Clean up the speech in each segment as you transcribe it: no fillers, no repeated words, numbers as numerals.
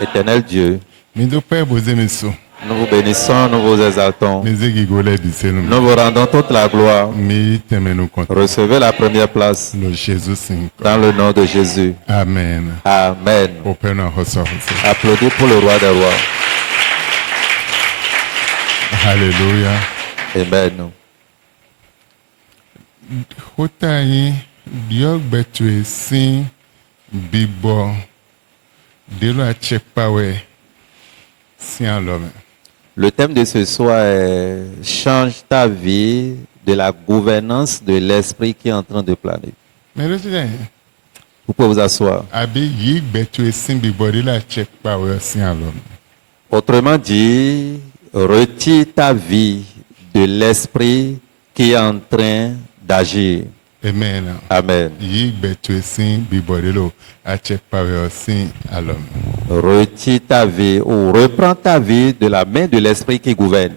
Éternel Dieu, nous vous bénissons, nous vous exaltons. Nous vous rendons toute la gloire. Recevez la première place dans le nom de Jésus. Amen. Amen. Applaudis pour le roi des rois. Alléluia. Amen. Hotayi diok betwe sin bibo de la chepawe sin l'homme. Le thème de ce soir est change ta vie de la gouvernance de l'esprit qui est en train de planer. Mais le dit Vous pouvez vous asseoir. abi yi betwe sin bibo de la chepawe sin l'homme. Autrement dit, retire ta vie de l'esprit qui est en train d'agir. Amen. Amen. Yi betwe sin bibo de lo a chepawe sin l'homme. Retire ta vie ou reprends ta vie de la main de l'esprit qui gouverne.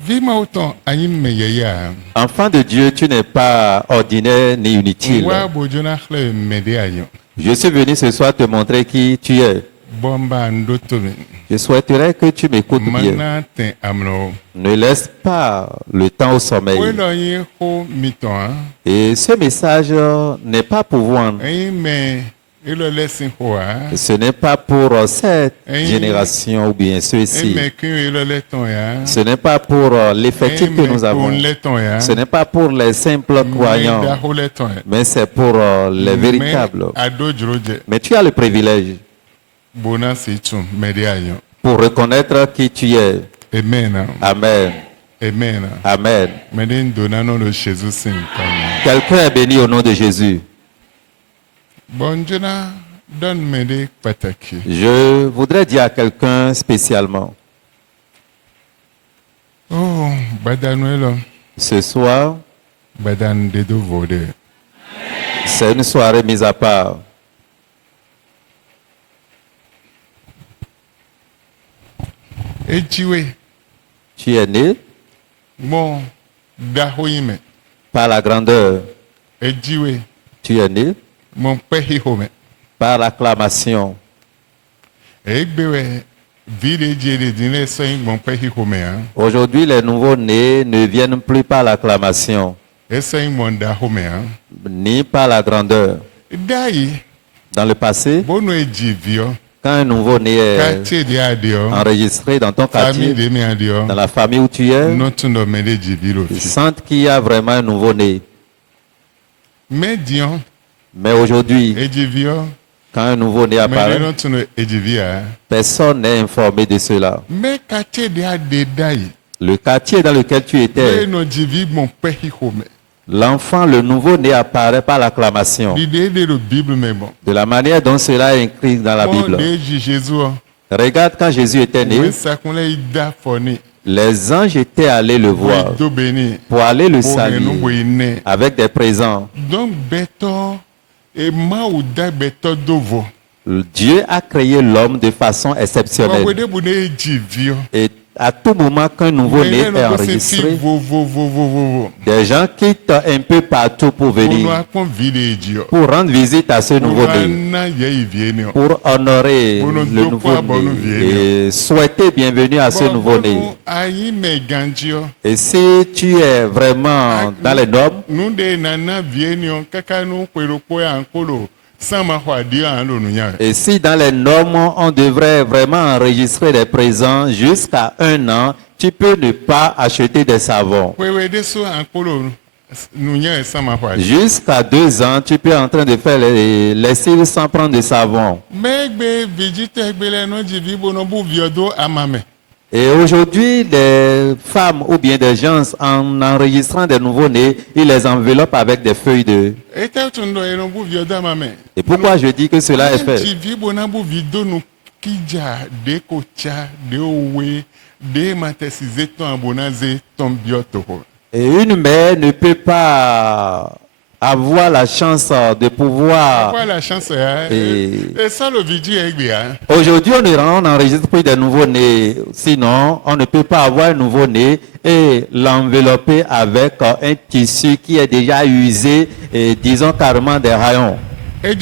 Vima autant ayim meyeya. Enfant de Dieu, tu n'es pas ordinaire ni inutile. Wa bojona khle mede ayo. Je suis venu ce soir te montrer qui tu es. Bomba ndotomi. Je souhaiterais que tu m'écoutes bien. Mana ten amno. Ne laisse pas le temps au sommeil. Welo yi ho miton. Et ce message n'est pas pour vous. Mais ilo lesin hoa. Ce n'est pas pour cette génération ou bien ceux-ci. Mais que ilo leton ya. Ce n'est pas pour l'effectif que nous avons. Ce n'est pas pour les simples croyants. Mais c'est pour les véritables. Mais tu as le privilège pour reconnaître qui tu es. Amen. Amen. Amen. Amen. Quelqu'un est béni au nom de Jésus. Je voudrais dire à quelqu'un spécialement. Oh, ce soir, c'est une soirée mise à part. Tu es né par la grandeur. Tu es né par l'acclamation. Aujourd'hui, les nouveaux-nés ne viennent plus par l'acclamation, ni par la grandeur. Dans le passé, quand un nouveau-né est enregistré dans ton quartier, dans la famille où tu es, ils sentent qu'il y a vraiment un nouveau-né. Mais aujourd'hui, quand un nouveau-né apparaît, personne n'est informé de cela. Le quartier dans lequel tu étais, l'enfant, le nouveau-né apparaît par l'acclamation. De la manière dont cela est écrit dans la Bible. Regarde quand Jésus était né, les anges étaient allés le voir pour aller le saluer avec des présents. Dieu a créé l'homme de façon exceptionnelle. Et à tout moment qu'un nouveau-né est enregistré, des gens quittent un peu partout pour venir, pour rendre visite à ce nouveau-né, pour honorer le nouveau-né et souhaiter bienvenue à ce nouveau-né. Et si tu es vraiment dans les normes, et si dans les normes, on devrait vraiment enregistrer des présents jusqu'à 1 an, tu peux ne pas acheter des savons. Jusqu'à 2 ans, tu peux en train de faire les lessives sans prendre de savon. Et aujourd'hui, des femmes ou bien des gens, en enregistrant des nouveaux-nés, ils les enveloppent avec des feuilles de... Et pourquoi je dis que cela est fait? Et une mère ne peut pas avoir la chance de pouvoir... Aujourd'hui, on enregistre plus de nouveaux-nés. Sinon, on ne peut pas avoir un nouveau-né et l'envelopper avec un tissu qui est déjà usé et disons carrément des rayons. Et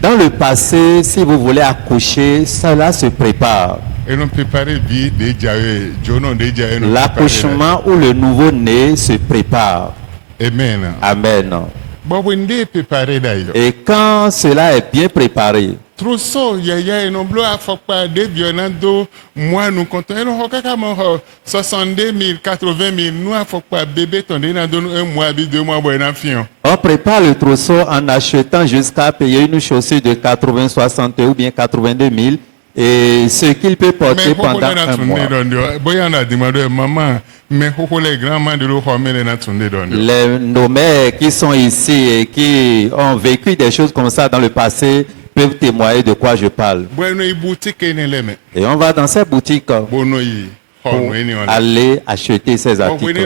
dans le passé, si vous voulez accoucher, cela se prépare. L'accouchement ou le nouveau-né se prépare. Amen. Amen. Et quand cela est bien préparé, trousseau yaya enomblo afokpa de bionando moi nous comptons eno kaka mo 62 000 80 000 nous afokpa bébé tondé na donne un mois 2 mois boy na fion. On prépare le trousseau en achetant jusqu'à payer une chaussure de 80 60 ou bien 82 000 et ce qu'il peut porter pendant un mois. Nos mères qui sont ici et qui ont vécu des choses comme ça dans le passé peuvent témoigner de quoi je parle. Et on va dans ces boutiques pour aller acheter ces articles.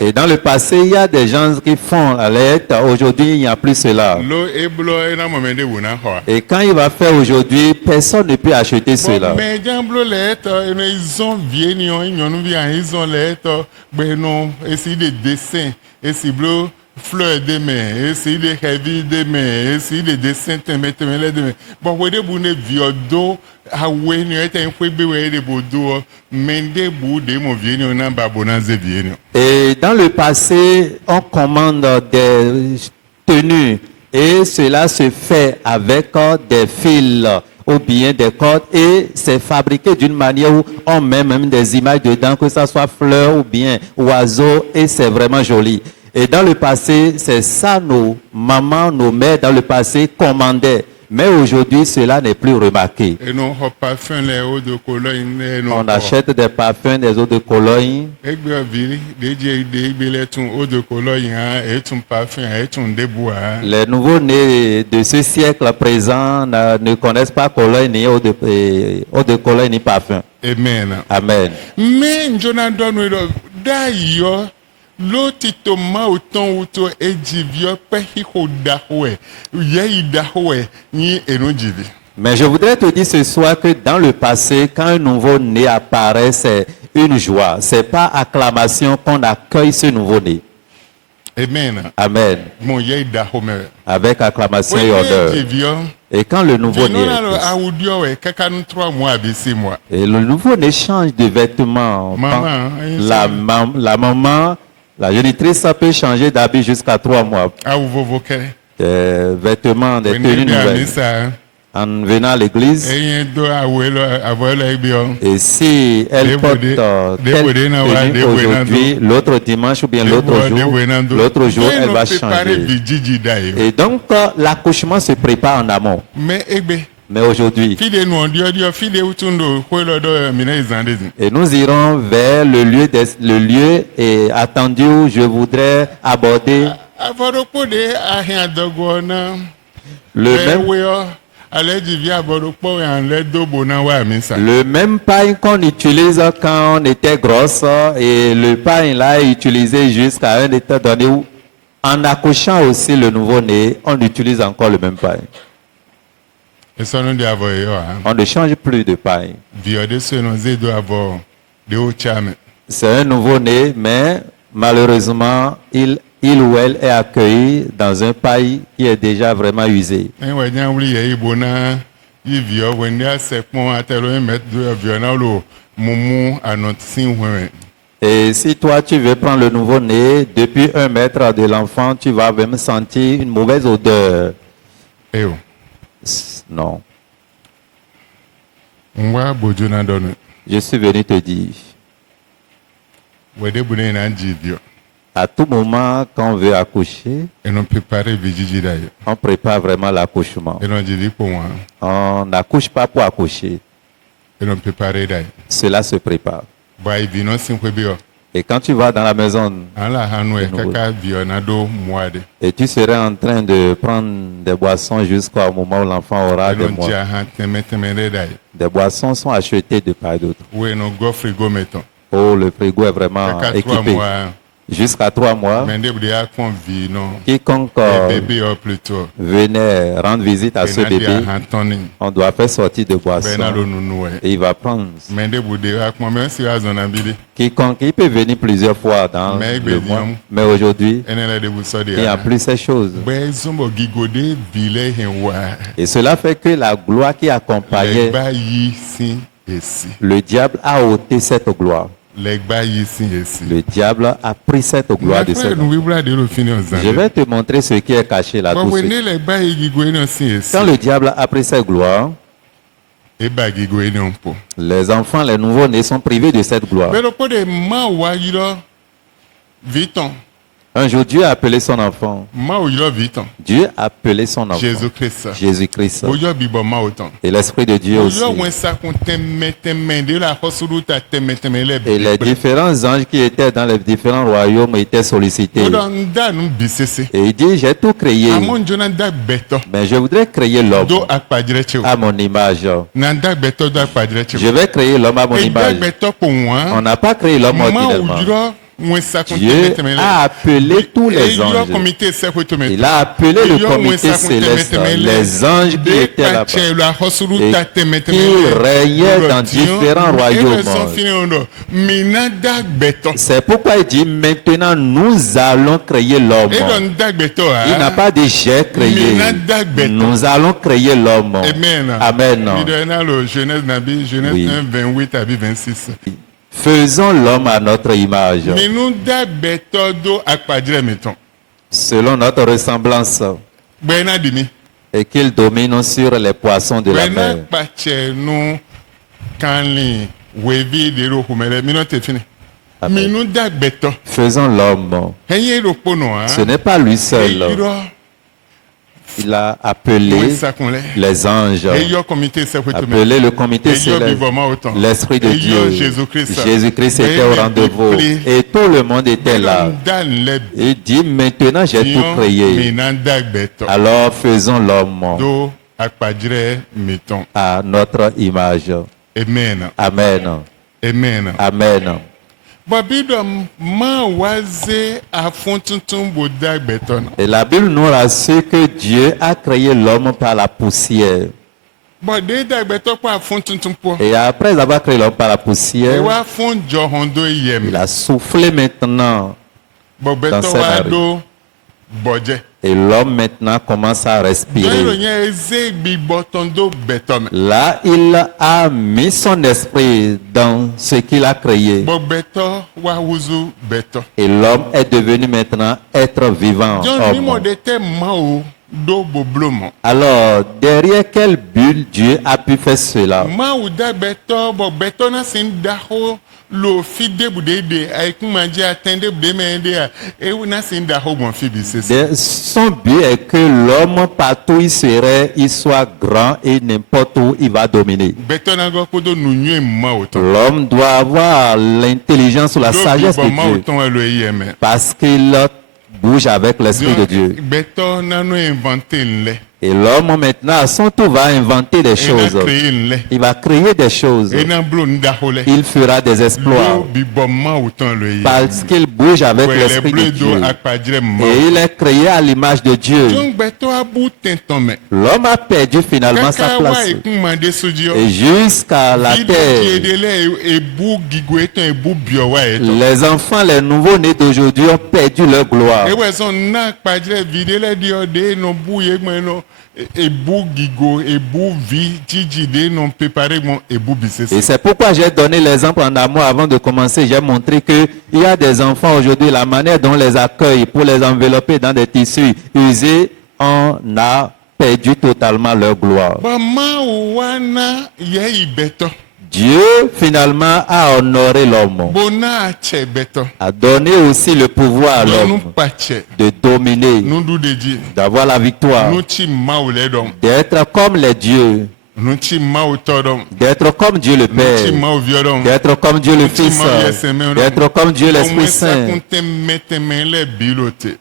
Et dans le passé, il y a des gens qui font la lettre. Aujourd'hui, il n'y a plus cela. Et quand il va faire aujourd'hui, personne ne peut acheter cela. Fleur de main, essayer de heavy de main, essayer de dessin de main. Bon, vous avez une viodo, à où il y a un peu de bodo, mais des bouts de mon vieux, on a babonaz de vieux. Et dans le passé, on commande des tenues et cela se fait avec des fils ou bien des cordes et c'est fabriqué d'une manière où on met même des images dedans, que ça soit fleurs ou bien oiseaux et c'est vraiment joli. Et dans le passé, c'est ça nos mamans, nos mères dans le passé commandaient. Mais aujourd'hui, cela n'est plus remarqué. Et non, on achète des parfums, des eaux de Cologne. Les nouveaux-nés de ce siècle présent ne connaissent pas Cologne, ni eau de Cologne, ni parfum. Amen. Amen. Mais Jonathan, d'ailleurs, l'autre ma autant auto edivio pehiho dahoe yei dahoe ni enojili. Mais je voudrais te dire ce soir que dans le passé, quand un nouveau-né apparaît, c'est une joie. C'est pas acclamation qu'on accueille ce nouveau-né. Amen. Amen. Mon yei dahome. Avec acclamation et honneur. Et quand le nouveau-né et le nouveau-né change de vêtements. La maman, la génitrice, ça peut changer d'habit jusqu'à 3 mois. Des vêtements, des tenues nouvelles. En venant à l'église. Et si elle porte telle tenue aujourd'hui, l'autre dimanche ou bien l'autre jour, elle va changer. Et donc, l'accouchement se prépare en amont. Mais aujourd'hui, et nous irons vers le lieu et attendu où je voudrais aborder le même pain qu'on utilise quand on était grosse et le pain là est utilisé jusqu'à un état donné où en accouchant aussi le nouveau-né, on utilise encore le même pain. On ne change plus de pain. C'est un nouveau-né, mais malheureusement, il ou elle est accueilli dans un pays qui est déjà vraiment usé. Et si toi tu veux prendre le nouveau-né, depuis 1 mètre de l'enfant, tu vas même sentir une mauvaise odeur. Non. Je suis venu te dire. À tout moment, quand on veut accoucher, on prépare vraiment l'accouchement. On n'accouche pas pour accoucher. Cela se prépare. Et quand tu vas dans la maison, et tu serais en train de prendre des boissons jusqu'au moment où l'enfant aura des mois. Des boissons sont achetées de part et d'autre. Oh, le frigo est vraiment équipé. jusqu'à 3 mois. Quiconque venait rendre visite à ce bébé, on doit faire sortir de boisson et il va prendre. Quiconque il peut venir plusieurs fois dans le mois, mais aujourd'hui, il n'y a plus ces choses. Et cela fait que la gloire qui accompagnait le diable a ôté cette gloire. Le diable a pris cette gloire de cette gloire. Je vais te montrer ce qui est caché là. Quand le diable a pris cette gloire, les enfants, les nouveaux-nés sont privés de cette gloire. Un jour, Dieu a appelé son enfant. Dieu a appelé son enfant. Jésus-Christ. Et l'Esprit de Dieu aussi. Et les différents anges qui étaient dans les différents royaumes étaient sollicités. Et il dit, j'ai tout créé. Mais je voudrais créer l'homme à mon image. Je vais créer l'homme à mon image. On n'a pas créé l'homme ordinairement. Dieu a appelé tous les anges. Il a appelé le comité céleste, les anges qui étaient là-bas et qui régnaient dans différents royaumes. C'est pourquoi il dit maintenant nous allons créer l'homme. Il n'a pas dit j'ai créé. Nous allons créer l'homme. Amen. Oui. Faisons l'homme à notre image, selon notre ressemblance, et qu'il domine sur les poissons de la mer. Amen. Faisons l'homme. Ce n'est pas lui seul. Il a appelé les anges, appelé le comité céleste, l'Esprit de Dieu. Jésus-Christ était au rendez-vous et tout le monde était là. Il dit maintenant j'ai tout créé. Alors faisons l'homme à notre image. Amen. Amen. Amen. Et la Bible nous rassure que Dieu a créé l'homme par la poussière. Et après avoir créé l'homme par la poussière, il a soufflé maintenant dans ses narines. Et l'homme maintenant commence à respirer. Là, il a mis son esprit dans ce qu'il a créé. Et l'homme est devenu maintenant être vivant. Alors, derrière quel but Dieu a pu faire cela? Son but est que l'homme partout il serait, il soit grand et n'importe où il va dominer. L'homme doit avoir l'intelligence ou la sagesse de Dieu parce qu'il bouge avec l'Esprit de Dieu. Et l'homme maintenant à son tour va inventer des choses. Il va créer des choses. Il fera des exploits parce qu'il bouge avec l'Esprit de Dieu. Et il est créé à l'image de Dieu. L'homme a perdu finalement sa place. Et jusqu'à la terre, les enfants, les nouveaux-nés d'aujourd'hui ont perdu leur gloire. Et c'est pourquoi j'ai donné l'exemple en amont avant de commencer. J'ai montré qu'il y a des enfants aujourd'hui, la manière dont on les accueille pour les envelopper dans des tissus usés, on a perdu totalement leur gloire. Dieu finalement a honoré l'homme, a donné aussi le pouvoir à l'homme de dominer, d'avoir la victoire, d'être comme les dieux. d'être comme Dieu le Père, d'être comme Dieu le Fils, d'être comme Dieu l'Esprit Saint.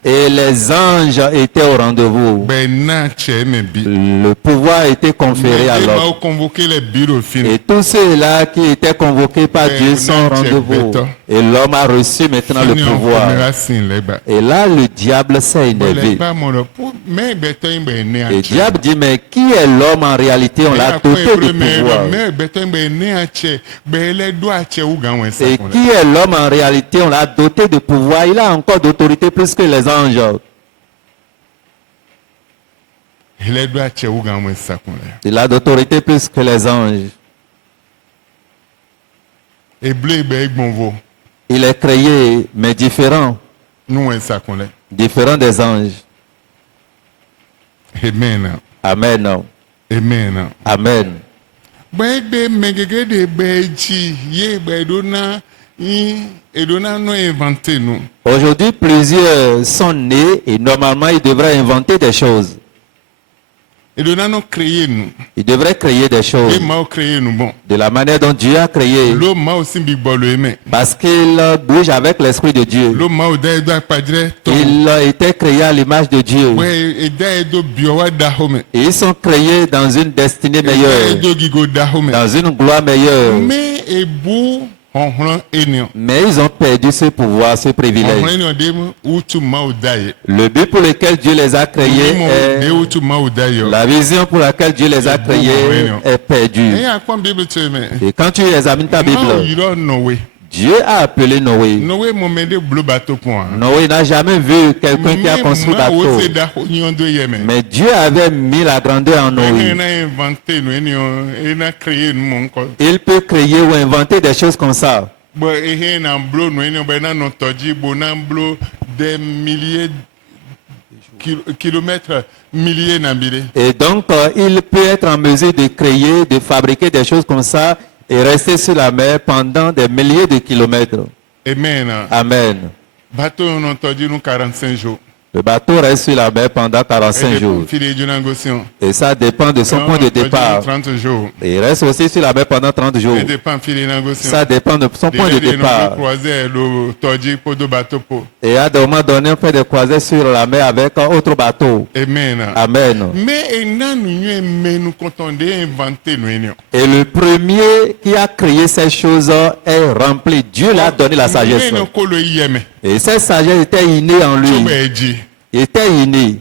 Et les anges étaient au rendez-vous. Le pouvoir a été conféré à l'homme. Et tous ceux-là qui étaient convoqués par Dieu sont au rendez-vous. Et l'homme a reçu maintenant le pouvoir. Et là, le diable s'est énervé. Et le diable dit, mais qui est l'homme en réalité? On l'a doté de pouvoir. Et qui est l'homme en réalité? On l'a doté de pouvoir. Il a encore d'autorité plus que les anges. Il a d'autorité plus que les anges. Il est créé, mais différent. Différent des anges. Amen. Amen. Amen. Amen. Aujourd'hui, plusieurs sont nés et normalement, ils devraient inventer des choses. Ils devraient créer des choses de la manière dont Dieu a créé. Parce qu'il bouge avec l'Esprit de Dieu. Il était créé à l'image de Dieu. Et ils sont créés dans une destinée meilleure, dans une gloire meilleure. Mais ils ont perdu ce pouvoir, ce privilège. Le but pour lequel Dieu les a créés est... La vision pour laquelle Dieu les a créés est perdue. Et quand tu examines ta Bible, Dieu a appelé Noé. Noé n'a jamais vu quelqu'un qui a construit un bateau. Mais Dieu avait mis la grandeur en Noé. Il peut créer ou inventer des choses comme ça. Des milliers kilomètres, milliers. Et donc, il peut être en mesure de créer, de fabriquer des choses comme ça et rester sur la mer pendant des milliers de kilomètres. Amen. Amen. Bateau, on a entendu nous 45 jours. Le bateau reste sur la mer pendant 45 jours. Et ça dépend de son point de départ. Et il reste aussi sur la mer pendant 30 jours. Ça dépend de son point de départ. Et à un moment donné, on fait des croisées sur la mer avec un autre bateau. Amen. Amen. Et le premier qui a créé ces choses est rempli. Dieu lui a donné la sagesse. Et cette sagesse était innée en lui. Il était inné.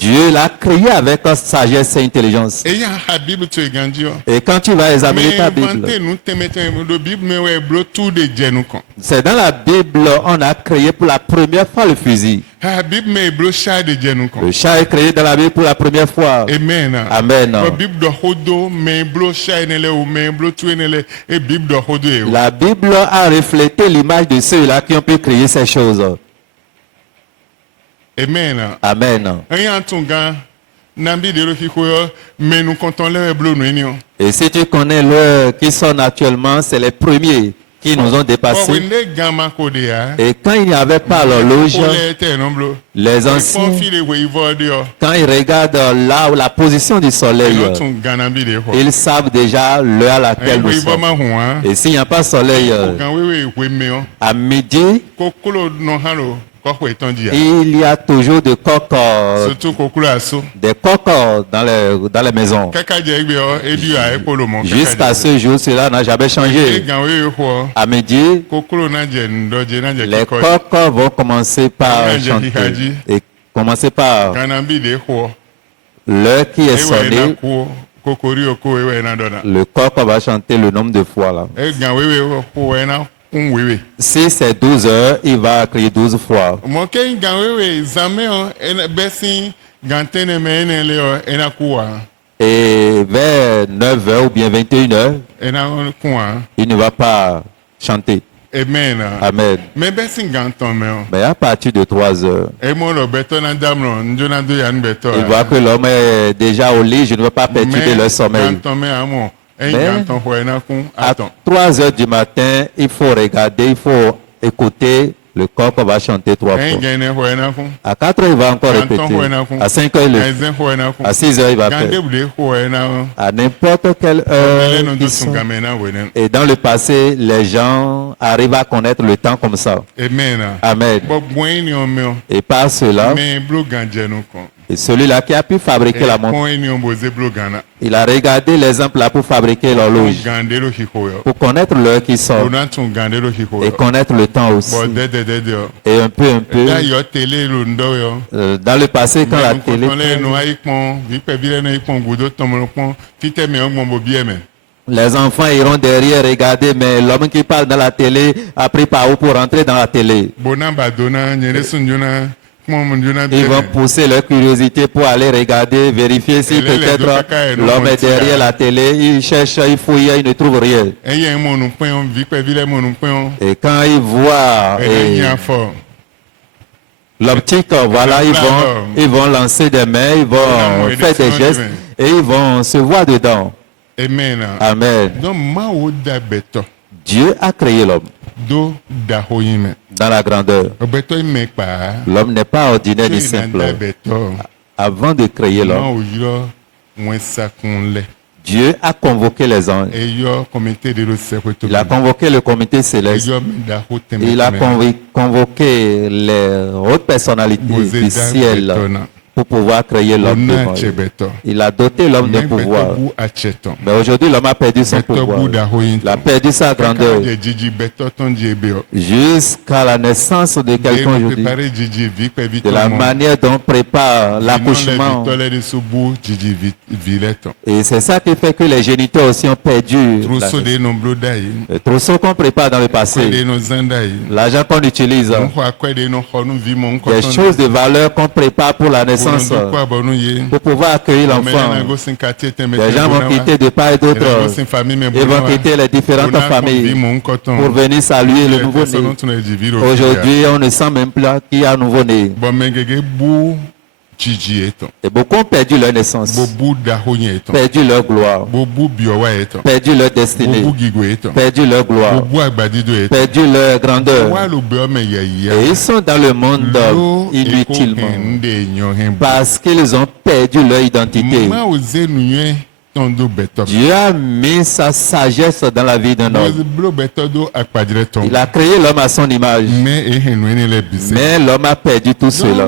Dieu l'a créé avec sagesse et intelligence. Et quand tu vas examiner ta Bible, c'est dans la Bible on a créé pour la première fois le fusil. Le chat est créé dans la Bible pour la première fois. Amen. Amen. La Bible a reflété l'image de ceux-là qui ont pu créer ces choses. Amen. Amen. Et si tu connais l'heure qui sont actuellement, c'est les premiers qui nous ont dépassés. Et quand il n'y avait pas l'horloge, les anciens, quand ils regardent là où la position du soleil, ils savent déjà l'heure à laquelle nous sommes. Et s'il n'y a pas de soleil, à midi, il y a toujours des coqs dans les maisons. Jusqu'à ce jour, cela n'a jamais changé. À midi, les coqs vont commencer par chanter. Et commencer par l'heure qui est sonnée. Le coq va chanter le nombre de fois là. Si c'est 12 heures, il va crier 12 fois. Et vers 9 heures ou bien 21 heures, il ne va pas chanter. Amen. Amen. Mais à partir de 3 heures, il voit que l'homme est déjà au lit, je ne veux pas perturber le sommeil. Mais à 3 heures du matin, il faut regarder, il faut écouter Le coq va chanter 3 fois. À 4 heures, il va encore répéter. À 5 heures, il le fait. À 6 heures, il va faire. À n'importe quelle heure. Et dans le passé, les gens arrivent à connaître le temps comme ça. Amen. Et par cela, et celui-là qui a pu fabriquer la montre, il a regardé l'exemple là pour fabriquer l'horloge, pour connaître l'heure qui sort et connaître le temps aussi. Et un peu. Dans le passé, quand la télé... Les enfants iront derrière regarder, mais l'homme qui parle dans la télé a pris par où pour rentrer dans la télé. Ils vont pousser leur curiosité pour aller regarder, vérifier si peut-être l'homme est derrière la télé. Il cherche, il fouille, il ne trouve rien. Et quand ils voient l'optique, voilà, ils vont lancer des mains, ils vont faire des gestes et ils vont se voir dedans. Amen. Dieu a créé l'homme dans la grandeur. L'homme n'est pas ordinaire ni simple. Avant de créer l'homme, Dieu a convoqué les anges. Il a convoqué le comité céleste. Il a convoqué les hautes personnalités du ciel pour pouvoir créer l'homme. Il a doté l'homme de pouvoir. Mais aujourd'hui, l'homme a perdu son pouvoir. Il a perdu sa grandeur. Jusqu'à la naissance de quelqu'un aujourd'hui. De la manière dont on prépare l'accouchement. Et c'est ça qui fait que les géniteurs aussi ont perdu. Le trousseau qu'on prépare dans le passé. L'argent qu'on utilise. Les choses de valeur qu'on prépare pour la naissance. Pour pouvoir accueillir l'enfant. Les gens vont quitter de part et d'autre. Ils vont quitter les différentes familles pour venir saluer le nouveau-né. Aujourd'hui, on ne sent même plus qu'il y a un nouveau-né. Et beaucoup ont perdu leur naissance, perdu leur gloire, perdu leur destinée, perdu leur gloire, perdu leur grandeur. Et ils sont dans le monde inutilement parce qu'ils ont perdu leur identité. Dieu a mis sa sagesse dans la vie d'un homme. Il a créé l'homme à son image. Mais l'homme a perdu tout cela.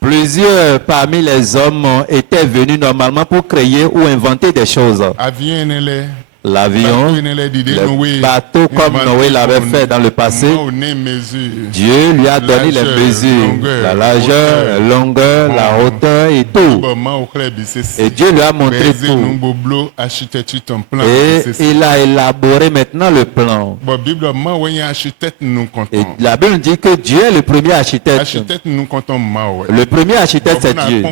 Plusieurs parmi les hommes étaient venus normalement pour créer ou inventer des choses. L'avion, le bateau comme Noé l'avait fait dans le passé. Dieu lui a donné les mesures, la largeur, la longueur, la hauteur et tout. Et Dieu lui a montré tout. Et il a élaboré maintenant le plan. Et la Bible dit que Dieu est le premier architecte. Le premier architecte, c'est Dieu.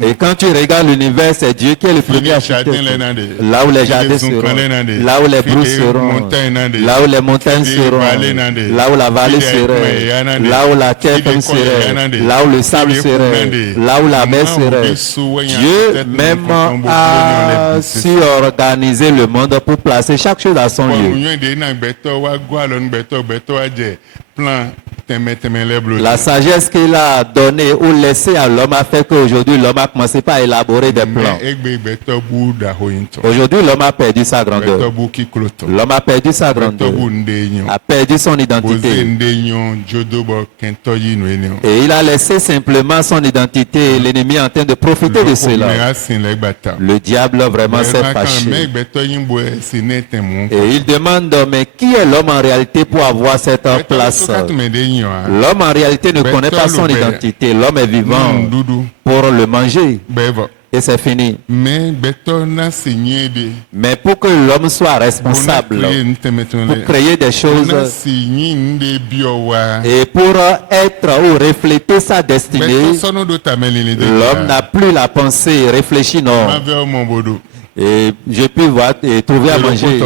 Et quand tu regardes l'univers, c'est Dieu qui est le premier architecte. Là où les jardins seront, là où les brousses seront, là où les montagnes seront, là où la vallée serait, là où la terre serait, là où le sable serait, là où la mer serait. Dieu même a su organiser le monde pour placer chaque chose à son lieu. La sagesse qu'il a donnée ou laissée à l'homme a fait qu'aujourd'hui l'homme a commencé par élaborer des plans. Aujourd'hui l'homme a perdu sa grandeur. L'homme a perdu sa grandeur. A perdu son identité. Et il a laissé simplement son identité et l'ennemi est en train de profiter de cela. Le diable vraiment s'est fâché. Et il demande, mais qui est l'homme en réalité pour avoir cette place? L'homme en réalité ne connaît pas son identité. L'homme est vivant pour le manger. Et c'est fini. Mais pour que l'homme soit responsable, pour créer des choses et pour être ou refléter sa destinée, l'homme n'a plus la pensée réfléchie, non. Et je puis voir et trouver à manger.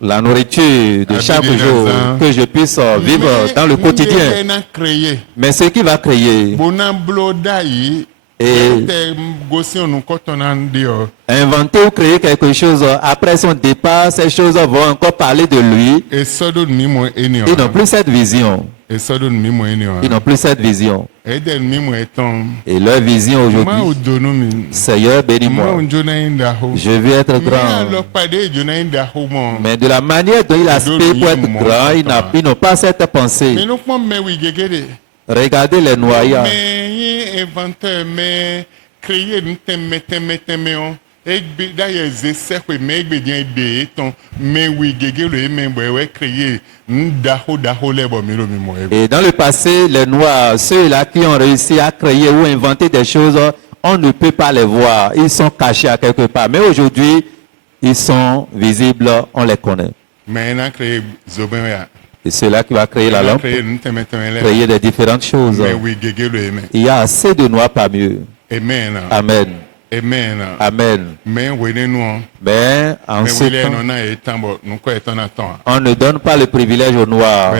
La nourriture de chaque jour, que je puisse vivre dans le quotidien. Mais ce qui va créer, inventer ou créer quelque chose, après son départ, ces choses vont encore parler de lui. Ils n'ont plus cette vision. Ils n'ont plus cette vision. Et leur vision aujourd'hui, Seigneur, bénis-moi. Je veux être grand. Mais de la manière dont il aspire pour être grand, ils n'ont pas cette pensée. Regardez les noyaux. Et dans le passé, les Noirs, ceux-là qui ont réussi à créer ou inventer des choses, on ne peut pas les voir. Ils sont cachés à quelque part. Mais aujourd'hui, ils sont visibles, on les connaît. Et c'est là qui va créer la lampe, créer des différentes choses. Il y a assez de noirs parmi eux. Amen. Amen. Amen. Mais en ce temps, on ne donne pas le privilège aux noirs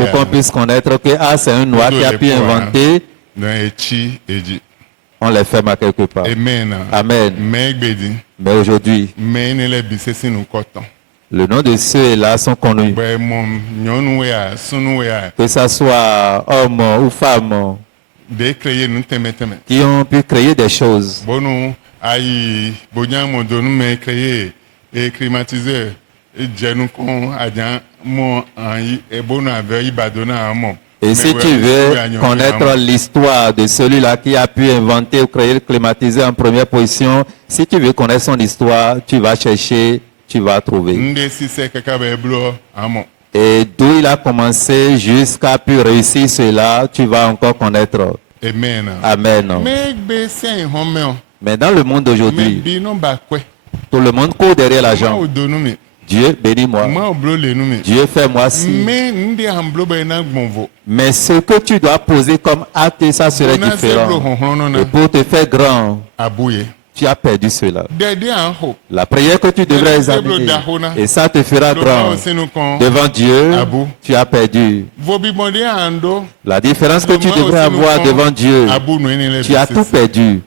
pour qu'on puisse connaître que c'est un noir qui a pu inventer. On les ferme à quelque part. Amen. Amen. Mais aujourd'hui, le nom de ceux-là sont connus. Que ce soit homme ou femme qui ont pu créer des choses. Et si tu veux connaître l'histoire de celui-là qui a pu inventer ou créer le climatiseur en première position, si tu veux connaître son histoire, tu vas chercher, tu vas trouver. Et d'où il a commencé jusqu'à pu réussir cela, tu vas encore connaître. Amen. Amen. Mais dans le monde d'aujourd'hui, tout le monde court derrière l'argent. Dieu bénis-moi. Dieu fait-moi ci. Mais ce que tu dois poser comme acte, ça serait différent. Et pour te faire grand, tu as perdu cela. La prière que tu devrais examiner, et ça te fera grand devant Dieu, tu as perdu. La différence que tu devrais avoir devant Dieu, tu as tout perdu.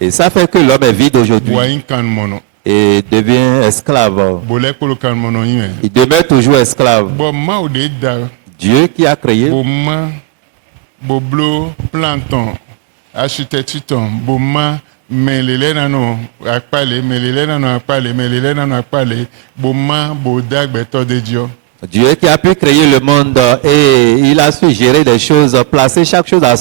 Et ça fait que l'homme est vide aujourd'hui et devient esclave. Il demeure toujours esclave. Dieu qui a créé architecture boma melele nano akpale melele nano akpale melele nano akpale boma bodag beto de Dieu. Dieu qui a pu créer le monde et il a su gérer les choses, placer chaque chose à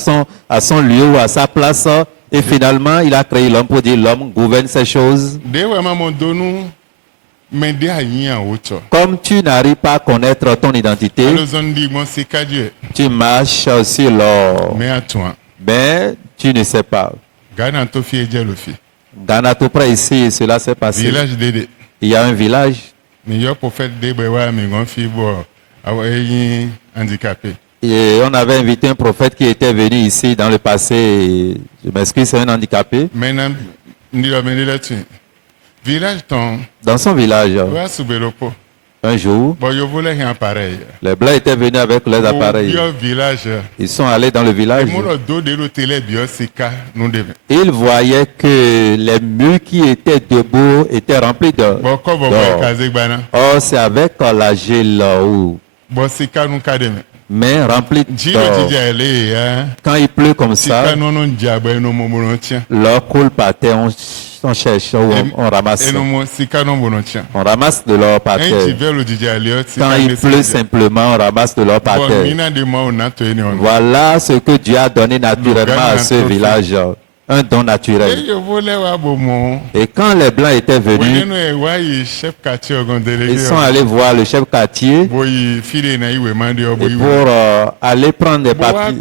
son lieu ou à sa place, et finalement il a créé l'homme pour dire l'homme gouverne ces choses. Comme tu n'arrives pas à connaître ton identité, tu marches sur l'or. Mais tu ne sais pas. Ghana tout près ici, cela s'est passé. Il y a un village. Et on avait invité un prophète qui était venu ici dans le passé. Je m'excuse, c'est un handicapé. Dans son village, un jour, les Blancs étaient venus avec leurs appareils. Ils sont allés dans le village. Ils voyaient que les murs qui étaient debout étaient remplis d'or. Or, c'est avec la gel mais rempli d'or. Quand il pleut comme ça, l'or coule par terre. On cherche, on ramasse. On ramasse de l'or par terre. Quand il pleut simplement, on ramasse de l'or par terre. Voilà ce que Dieu a donné naturellement à ce village. Un don naturel. Et quand les Blancs étaient venus, ils sont allés voir le chef quartier pour aller prendre des papiers.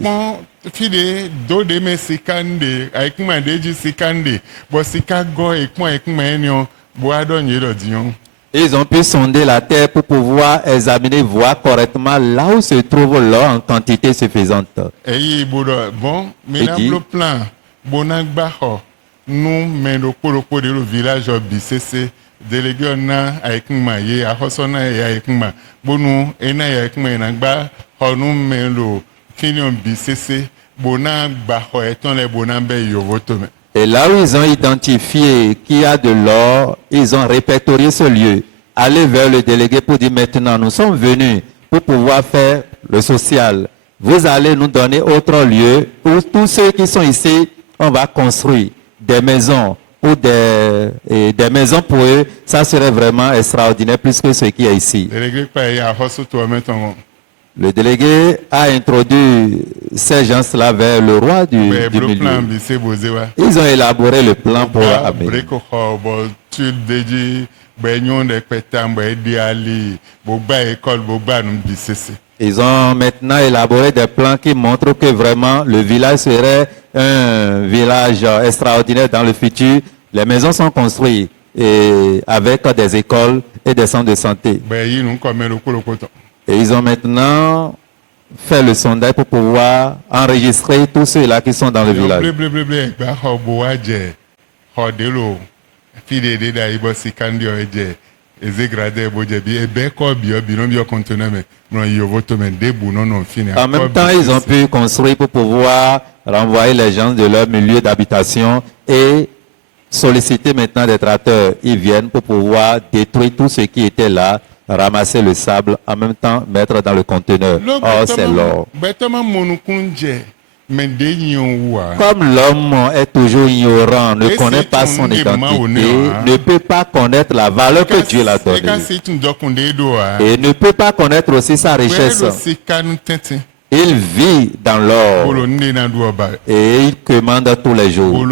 Ils ont pu sonder la terre pour pouvoir examiner, voir correctement là où se trouve l'or en quantité suffisante. Et dit, nous menons le village BCC délégué na aikma ye ahosona ye aikma bonu ena ye aikma na gba onu melo kinion BCC Et là où ils ont identifié qu'il y a de l'or, ils ont répertorié ce lieu. Allez vers le délégué pour dire maintenant, nous sommes venus pour pouvoir faire le social. Vous allez nous donner autre lieu où tous ceux qui sont ici, on va construire des maisons ou des maisons pour eux. Ça serait vraiment extraordinaire plus que ce qui est ici. Le délégué a introduit ces gens-là vers le roi du milieu. Ils ont élaboré le plan pour amener. Ils ont maintenant élaboré des plans qui montrent que vraiment le village serait un village extraordinaire dans le futur. Les maisons sont construites et avec des écoles et des centres de santé. Et ils ont maintenant fait le sondage pour pouvoir enregistrer tous ceux-là qui sont dans le village. En même temps, ils ont pu construire pour pouvoir renvoyer les gens de leur milieu d'habitation et solliciter maintenant des tracteurs. Ils viennent pour pouvoir détruire tout ce qui était là, ramasser le sable, en même temps mettre dans le conteneur. Or, c'est l'or. Comme l'homme est toujours ignorant, ne connaît pas son identité, ne peut pas connaître la valeur que Dieu l'a donnée et ne peut pas connaître aussi sa richesse. Il vit dans l'or et il commande tous les jours.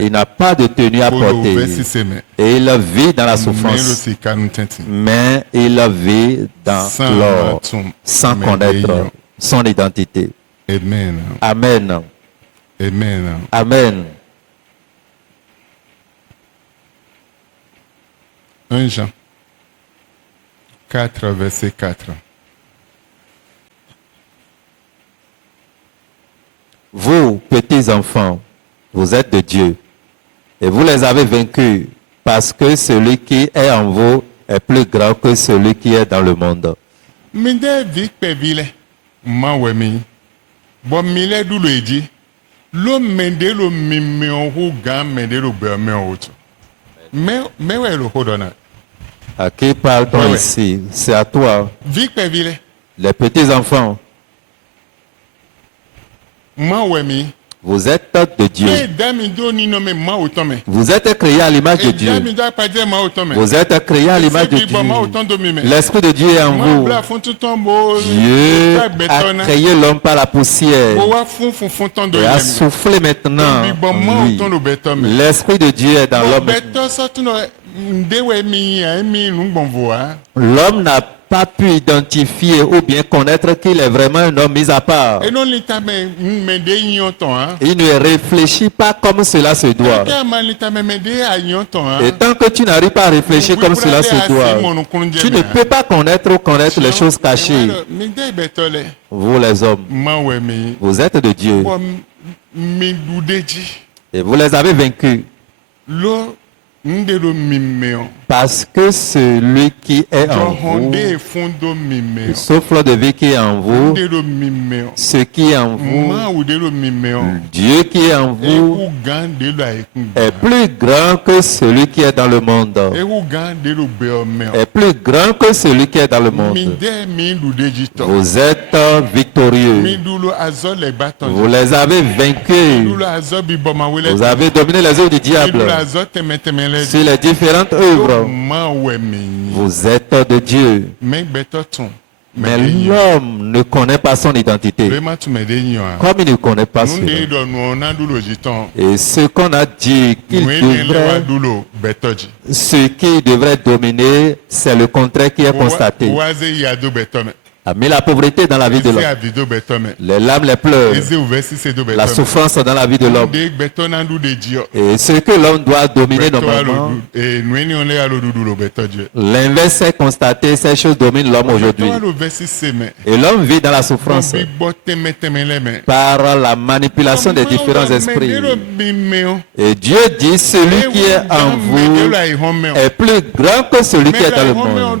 Il n'a pas de tenue à porter et il vit dans la souffrance, mais il vit dans l'or sans connaître son identité. Amen. Amen. Amen. Amen. 1 Jean 4, verset 4. Vous, petits enfants, vous êtes de Dieu et vous les avez vaincus parce que celui qui est en vous est plus grand que celui qui est dans le monde. À qui parle-t-on ici? C'est à toi. Les petits enfants. Vous êtes de Dieu. Vous êtes créés à l'image de Dieu. Vous êtes créés à l'image de Dieu. L'Esprit de Dieu est en vous. Dieu a créé l'homme par la poussière et a soufflé maintenant en lui. L'Esprit de Dieu est dans l'homme. L'homme n'a pas pu identifier ou bien connaître qu'il est vraiment un homme mis à part. Il ne réfléchit pas comme cela se doit. Et tant que tu n'arrives pas à réfléchir comme cela se doit, tu ne peux pas connaître ou connaître les choses cachées. Vous les hommes, vous êtes de Dieu et vous les avez vaincus. Parce que celui qui est en vous, le souffle de vie qui est en vous, ce qui est en vous, Dieu qui est en vous, est plus grand que celui qui est dans le monde. Est plus grand que celui qui est dans le monde. Vous êtes victorieux. Vous les avez vaincus. Vous avez dominé les œuvres du diable. Sur les différentes œuvres, vous êtes de Dieu. Mais l'homme ne connaît pas son identité. Comme il ne connaît pas cela. Et ce qu'on a dit qu'il devrait, ce qui devrait dominer, c'est le contraire qui est constaté. A mis la pauvreté dans la vie de l'homme. Les larmes, les pleurs, la souffrance dans la vie de l'homme. Et ce que l'homme doit dominer normalement, l'inverse est constaté, ces choses dominent l'homme aujourd'hui. Et l'homme vit dans la souffrance par la manipulation des différents esprits. Et Dieu dit, celui qui est en vous est plus grand que celui qui est dans le monde.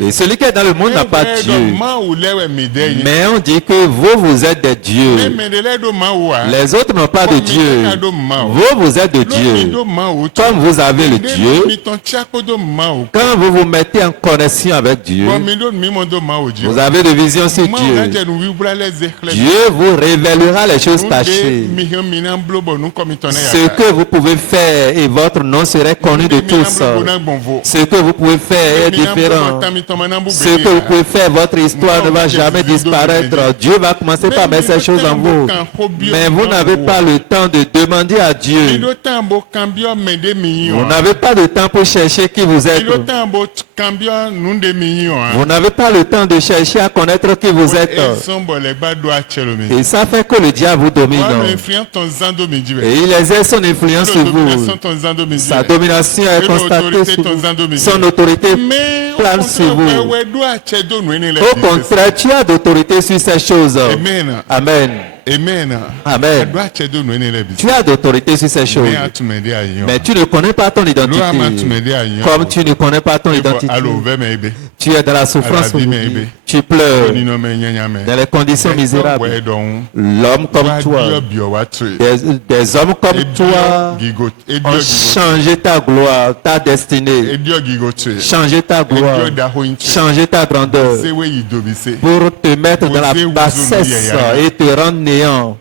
Et celui qui est dans le monde n'a pas Dieu. Mais on dit que vous êtes des dieux. Les autres n'ont pas de Dieu. Vous êtes de Dieu. Comme vous avez le Dieu, quand vous vous mettez en connexion avec Dieu, vous avez de vision sur Dieu. Dieu vous révélera les choses cachées. Ce que vous pouvez faire et votre nom serait connu de tous. Ce que vous pouvez faire est différent. Ce que vous pouvez faire, votre histoire ne va jamais disparaître. Dieu va commencer par mettre ces choses en vous. Mais vous n'avez pas le temps de demander à Dieu. Vous n'avez pas de temps pour chercher qui vous êtes. Vous n'avez pas le temps de chercher à connaître qui vous êtes. Et ça fait que le diable vous domine. Et il exerce son influence sur vous. Sa domination est constatée sur vous. Son autorité plane sur vous. Au contraire, tu as d'autorité sur ces choses. Amen. Amen. Amen. Tu as d'autorité sur ces choses. Mais tu ne connais pas ton identité. Comme tu ne connais pas ton identité. Tu es dans la souffrance aujourd'hui. Tu pleures dans les conditions misérables. L'homme comme toi, des hommes comme toi ont changé ta gloire, ta destinée, changé ta gloire, changé ta grandeur pour te mettre dans la bassesse et te rendre néant.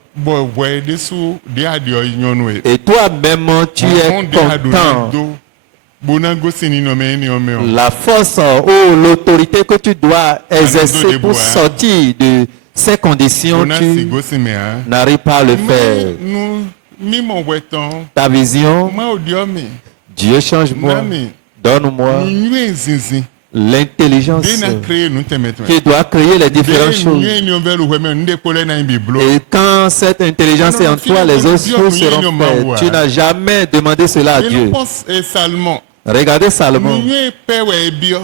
Et toi-même, tu es content. La force ou l'autorité que tu dois exercer pour sortir de ces conditions, tu n'arrives pas à le faire. Ta vision, Dieu change-moi, donne-moi l'intelligence qui doit créer les différentes choses. Et quand cette intelligence est en toi, les autres choses seront faites. Tu n'as jamais demandé cela à Dieu. Regardez Salomon.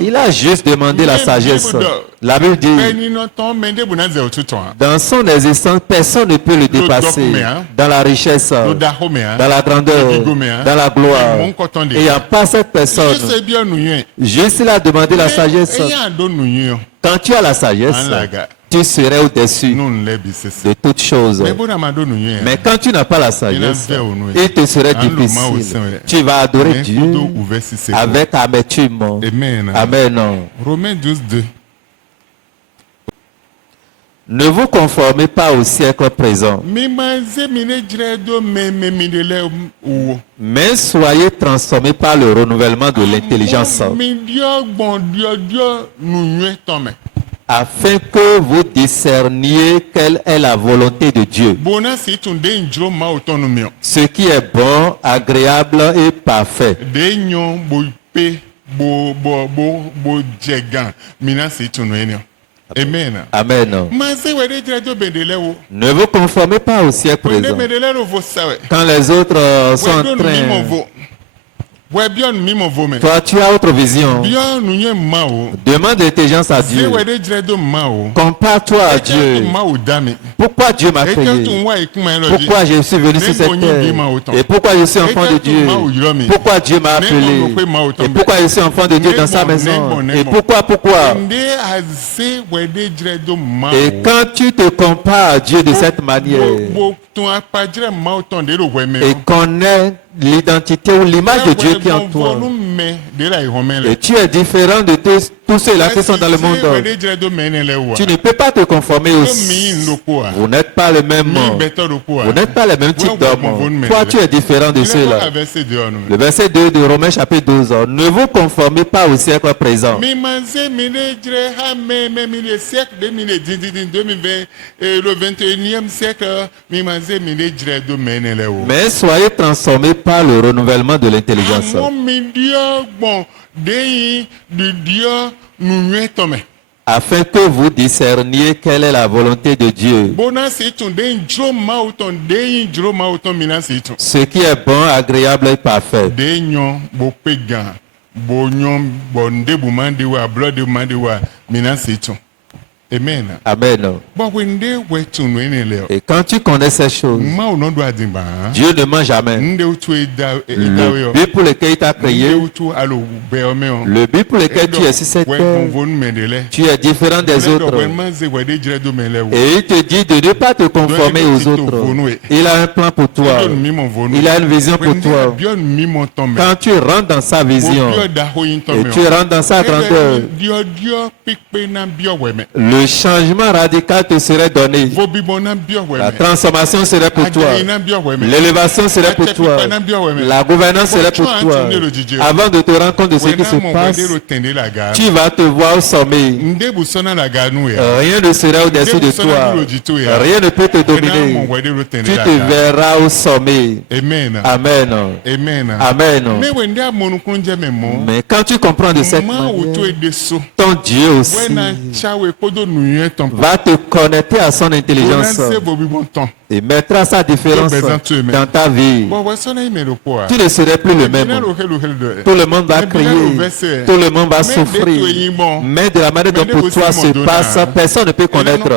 Il a juste demandé la sagesse. La Bible dit, dans son existence, personne ne peut le dépasser. Dans la richesse, dans la grandeur, dans la gloire. Et il n'y a pas cette personne. Juste il a demandé la sagesse. Quand tu as la sagesse, tu serais au-dessus de toutes choses. Mais quand tu n'as pas la sagesse, il te serait difficile. Tu vas adorer Dieu avec amertume. Amen. Romains 12:2. Ne vous conformez pas au siècle présent, mais soyez transformés par le renouvellement de l'intelligence, afin que vous discerniez quelle est la volonté de Dieu, ce qui est bon, agréable et parfait. Amen. Amen. Ne vous conformez pas au siècle présent. Quand les autres sont en train... Toi, tu as autre vision. Demande l'intelligence à Dieu. Compare-toi à Dieu. Pourquoi Dieu m'a créé? Pourquoi je suis venu sur cette terre? Et pourquoi je suis enfant de Dieu? Pourquoi Dieu m'a appelé? Et pourquoi je suis enfant de Dieu dans sa maison? Et pourquoi? Et quand tu te compares à Dieu de cette manière et connais l'identité ou l'image de Dieu qui est en toi, et tu es différent de tous ceux-là qui sont dans le monde, tu ne peux pas te conformer aussi. Vous n'êtes pas le même monde. Vous n'êtes pas le même type d'homme. Toi, tu es différent de ceux-là. Le verset 2 de Romains chapitre 12. Ne vous conformez pas au siècle présent. Le 21e siècle, mais soyez transformés par le renouvellement de l'intelligence, afin que vous discerniez quelle est la volonté de Dieu, ce qui est bon, agréable et parfait. Amen. Amen. Et quand tu connais ces choses, Dieu ne ment jamais. Le but pour lequel il t'a créé, le but pour lequel tu es sur cette terre, tu es différent des autres. Et il te dit de ne pas te conformer aux autres. Il a un plan pour toi. Il a une vision pour toi. Quand tu rentres dans sa vision et tu rentres dans sa grandeur, le changement radical te serait donné. La transformation serait pour toi. L'élévation serait pour toi. La gouvernance serait pour toi. Avant de te rendre compte de ce qui se passe, tu vas te voir au sommet. Rien ne sera au-dessus de toi. Rien ne peut te dominer. Tu te verras au sommet. Amen. Amen. Mais quand tu comprends de cette manière, ton Dieu aussi va te connecter à son intelligence et mettra sa différence dans ta vie. Tu ne serais plus le même. Tout le monde va crier, tout le monde va souffrir. Mais de la manière dont pour toi se passe, personne ne peut connaître.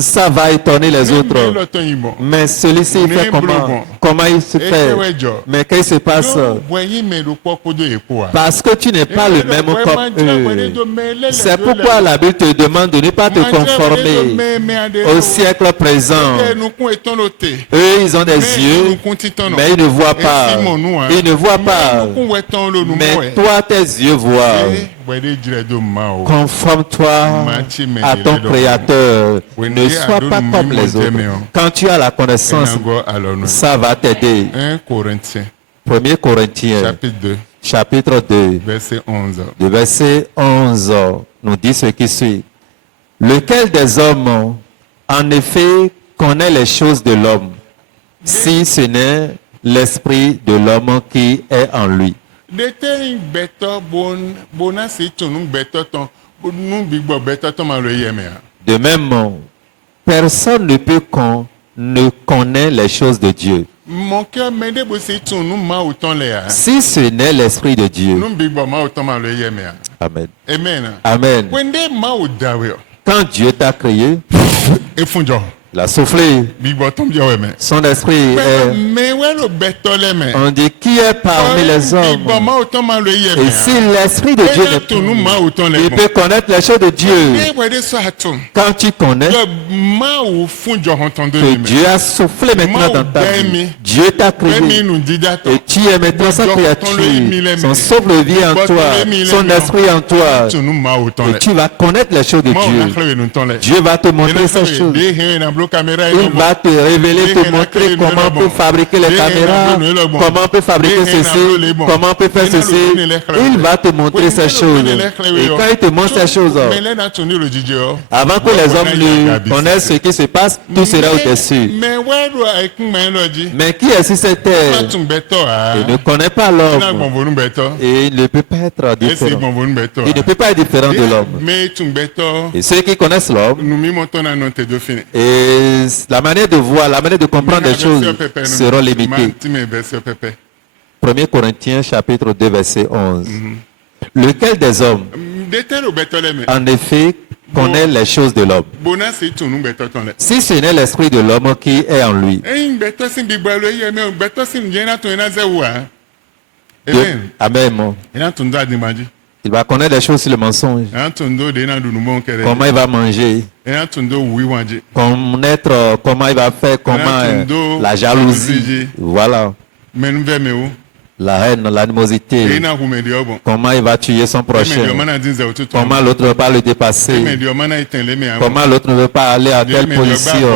Ça va étonner les autres. Mais celui-ci il fait comment? Comment il se fait? Mais qu'est-ce qui se passe? Parce que tu n'es pas le même comme eux. C'est pourquoi la Bible te demande de ne pas te conformer au siècle présent. Eux, ils ont des yeux, mais ils ne voient pas. Ils ne voient pas. Mais toi, tes yeux voient. Conforme-toi à ton Créateur. Ne sois pas comme les autres. Quand tu as la connaissance, ça va t'aider. 1 Corinthiens, chapitre 2, verset 11. Le verset 11 nous dit ce qui suit. Lequel des hommes, en effet, connaît les choses de l'homme, si ce n'est l'esprit de l'homme qui est en lui? De même, personne ne connaît les choses de Dieu, si ce n'est l'esprit de Dieu. Amen. Amen. Quand Dieu t'a créé, il a soufflé. Son esprit est... On dit qui est parmi les hommes. Et si l'esprit de Dieu n'est plus, il peut connaître les choses de Dieu. Quand tu connais que Dieu a soufflé maintenant dans ta vie, Dieu t'a créé et tu es maintenant sa créature, son souffle-vie en toi, son esprit en toi, et tu vas connaître les choses de Dieu. Dieu va te montrer ces choses. Il va te révéler, te montrer comment on peut fabriquer les caméras, comment on peut fabriquer ceci, comment on peut faire ceci. Il va te montrer ces choses. Et quand il te montre ces choses, avant que les hommes ne connaissent ce qui se passe, tout sera au-dessus. Mais qui est sur cette terre et ne connaît pas l'homme, et il ne peut pas être différent. Il ne peut pas être différent de l'homme. Et ceux qui connaissent l'homme, et la manière de voir, la manière de comprendre les choses seront limitées. 1 Corinthiens chapitre 2 verset 11. Lequel des hommes, en effet, connaît les choses de l'homme, si ce n'est l'esprit de l'homme qui est en lui? Amen. Il va connaître les choses sur le mensonge. Comment il va manger. Connaître comment il va faire, comment la jalousie. Voilà. La haine, l'animosité. Comment il va tuer son prochain. Comment l'autre ne veut pas le dépasser. Comment l'autre ne veut pas aller à telle position.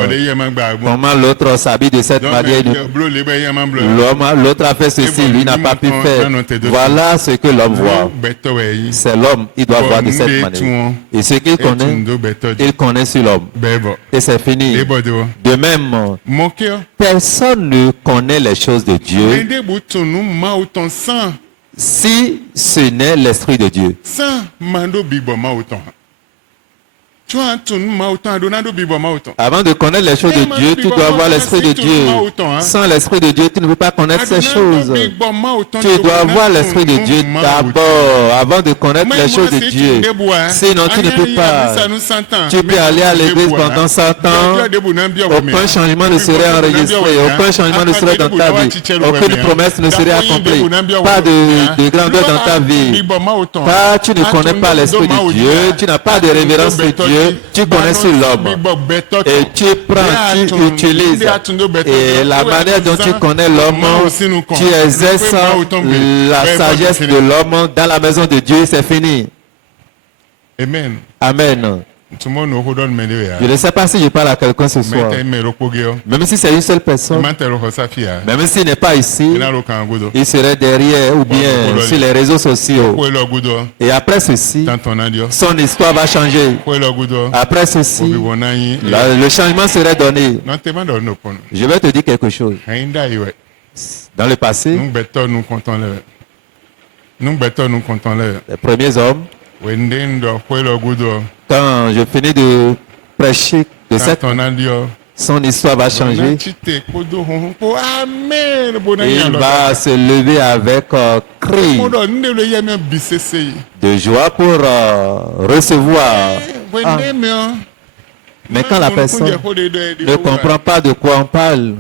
Comment l'autre s'habille de cette manière. L'autre a fait ceci, lui n'a pas pu faire. Voilà ce que l'homme voit. C'est l'homme, il doit voir de cette manière. Et ce qu'il connaît, il connaît sur l'homme. Et c'est fini. De même, personne ne connaît les choses de Dieu si ce n'est l'esprit de Dieu. Avant de connaître les choses de Dieu, tu dois avoir l'Esprit de Dieu. Sans l'Esprit de Dieu, tu ne peux pas connaître ces choses. Tu dois avoir l'Esprit de Dieu d'abord, avant de connaître les choses de Dieu. Sinon, tu ne peux pas. Tu peux aller à l'église pendant 100 ans. Aucun changement ne serait enregistré. Aucun changement ne serait dans ta vie. Aucune promesse ne serait accomplie. Pas de grandeur dans ta vie. Car tu ne connais pas l'Esprit de Dieu. Tu n'as pas de révérence de Dieu. Tu connais sur l'homme et tu prends, tu utilises et la manière dont tu connais l'homme, tu exerces la sagesse de l'homme dans la maison de Dieu, c'est fini. Amen. Amen. Je ne sais pas si je parle à quelqu'un ce soir. Même si c'est une seule personne, même s'il n'est pas ici, il serait derrière ou bien sur les réseaux sociaux. Et après ceci, son histoire va changer. Après ceci, le changement serait donné. Je vais te dire quelque chose. Dans le passé, les premiers hommes, quand je finis de prêcher de cette, son histoire va changer. Il va se lever avec cri de joie pour recevoir. Mais quand la personne ne comprend pas de quoi on parle,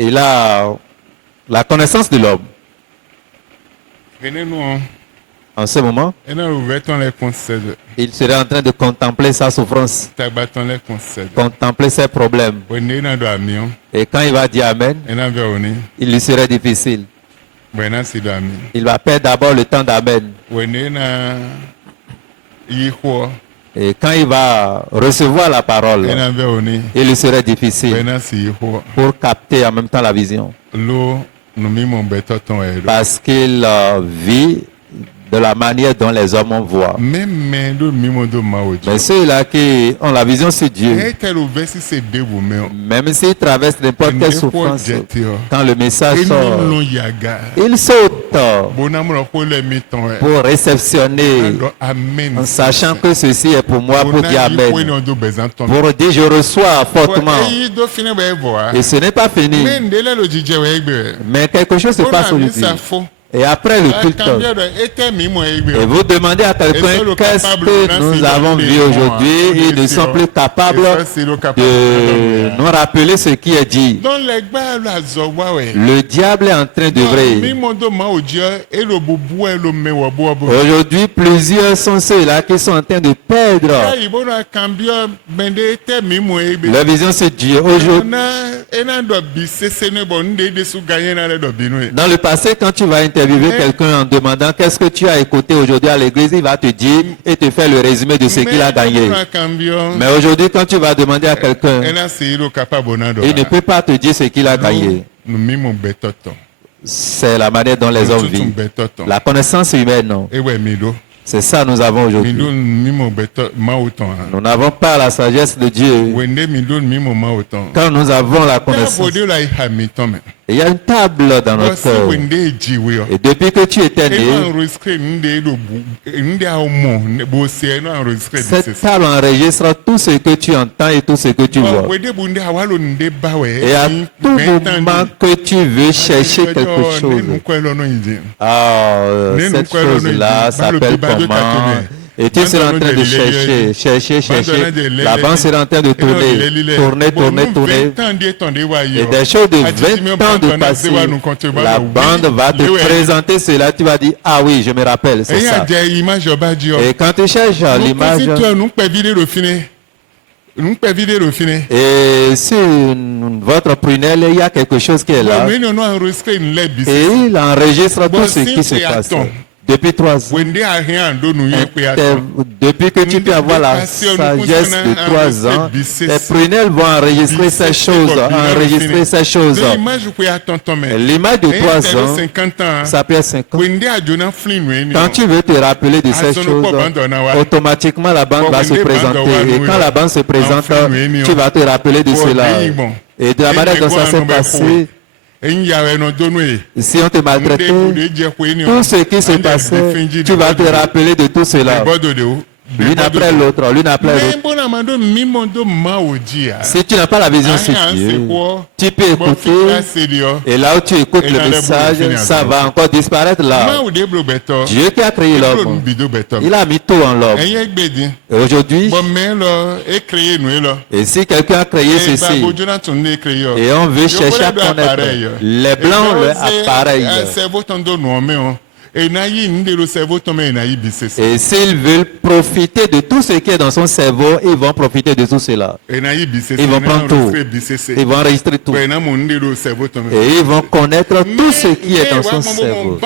il a la connaissance de l'homme. En ce moment, il serait en train de contempler sa souffrance, contempler ses problèmes. Et quand il va dire Amen, il lui serait difficile. Il va perdre d'abord le temps d'Amen. Et quand il va recevoir la parole, il lui serait difficile pour capter en même temps la vision. Parce qu'il vit de la manière dont les hommes voient. Mais ceux-là qui ont la vision sur Dieu, même s'ils traversent n'importe quelle souffrance, quand le message sort, ils sautent pour réceptionner, en sachant que ceci est pour moi, pour dire Amen, pour dire je reçois fortement. Et ce n'est pas fini, mais quelque chose se passe aujourd'hui. Et après le culte, et vous demandez à quelqu'un qu'est-ce que nous avons vu aujourd'hui, ils ne sont plus capables de nous rappeler ce qui est dit. Le diable est en train d'œuvrer. Aujourd'hui, plusieurs sont ceux-là qui sont en train de perdre la vision c'est Dieu. Aujourd'hui, dans le passé, quand tu vas interviewer quelqu'un en demandant qu'est-ce que tu as écouté aujourd'hui à l'église, il va te dire et te faire le résumé de ce qu'il a gagné. Mais aujourd'hui, quand tu vas demander à quelqu'un, il ne peut pas te dire ce qu'il a gagné. C'est la manière dont les hommes vivent. La connaissance humaine, non. C'est ça que nous avons aujourd'hui. Nous n'avons pas la sagesse de Dieu. Quand nous avons la connaissance, il y a une table dans notre cœur. Et depuis que tu étais né, cette table enregistre tout ce que tu entends et tout ce que tu vois. Et à tout moment que tu veux chercher quelque chose, cette chose-là s'appelle comment? Et tu seras en train de chercher. La banque sera en train de tourner. Et des choses de 20 ans de passé, la bande va te présenter cela. Tu vas dire, ah oui, je me rappelle, c'est ça. Et quand tu cherches l'image, et sur votre prunelle, il y a quelque chose qui est là. Et il enregistre tout ce qui se passe. Depuis 3 ans. Depuis que tu peux avoir la sagesse de 3 ans, les prunelles vont enregistrer ces choses, L'image de 3 ans, ça peut être 5 ans. Quand tu veux te rappeler de ces choses, automatiquement la bande va se présenter. Et quand la bande se présente, tu vas te rappeler de cela. Et de la manière dont ça s'est passé, si on te maltraitait, tout ce qui se passait, tu vas te rappeler de tout cela. l'une après l'autre, l'une après l'autre. Si tu n'as pas la vision sur Dieu, tu peux écouter, et là où tu écoutes le message, ça va encore disparaître là. Dieu qui a créé l'homme, il a mis tout en l'homme. Et aujourd'hui, et si quelqu'un a créé ceci, et on veut chercher à connaître, les blancs ont leur appareil. Et s'ils veulent profiter de tout ce qui est dans son cerveau, ils vont profiter de tout cela. Ils vont prendre tout. Ils vont enregistrer tout. Et ils vont connaître tout ce qui est dans son cerveau.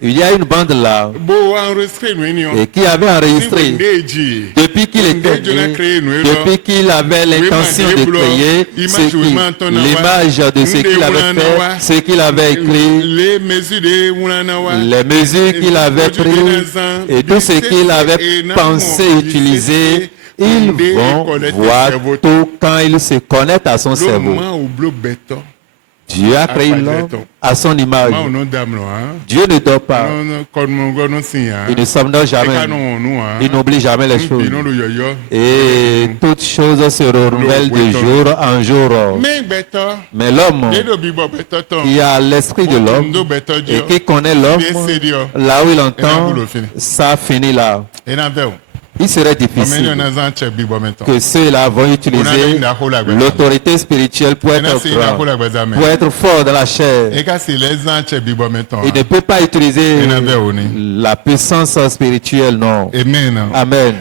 Il y a une bande là et qui avait enregistré depuis qu'il était né, depuis qu'il avait l'intention de créer l'image de ce qu'il avait fait, ce qu'il avait écrit, les mesures qu'il avait prises et tout ce qu'il avait pensé utiliser, ils vont voir tout quand ils se connectent à son cerveau. Dieu a créé l'homme à son image. Dieu ne dort pas. Il ne somnole jamais. Il n'oublie jamais les choses. Et toutes choses se renouvellent de jour en jour. Mais l'homme qui a l'esprit de l'homme et qui connaît l'homme, là où il entend, ça finit là. Il serait difficile que ceux-là vont utiliser l'autorité spirituelle pour être fort dans la chair. Il ne peut pas utiliser la puissance spirituelle, non. Amen.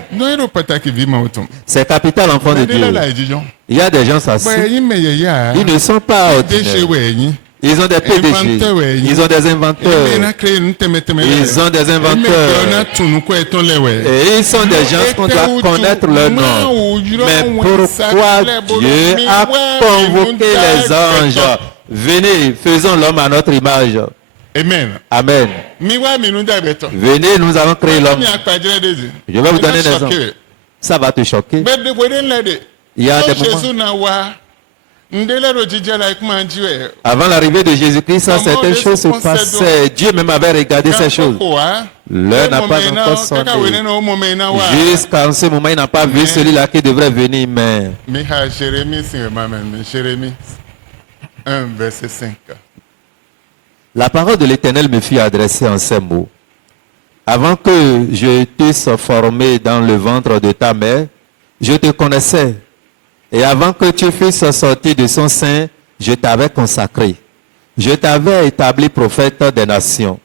C'est capital, enfant de Dieu. Il y a des gens assis. Ils ne sont pas ordinaires. Ils ont des PDG, ils ont des inventeurs, ils ont des inventeurs, et ils sont des gens qu'on doit connaître leur nom. Mais pourquoi Dieu a convoqué les anges? Venez, faisons l'homme à notre image. Amen. Amen. Venez, nous allons créer l'homme. Je vais vous donner des exemples. Ça va te choquer. Il y a des moments. Avant l'arrivée de Jésus-Christ, certaines choses se passaient. Dieu même avait regardé ces choses. L'heure n'a pas encore sonné. Jusqu'à ce moment, il n'a pas vu celui-là qui devrait venir. Mais Jérémie 1, verset 5. La parole de l'Éternel me fut adressée en ces mots. Avant que je t'eusse formé dans le ventre de ta mère, je te connaissais. Et avant que tu fusses sorti de son sein, je t'avais consacré. Je t'avais établi prophète des nations.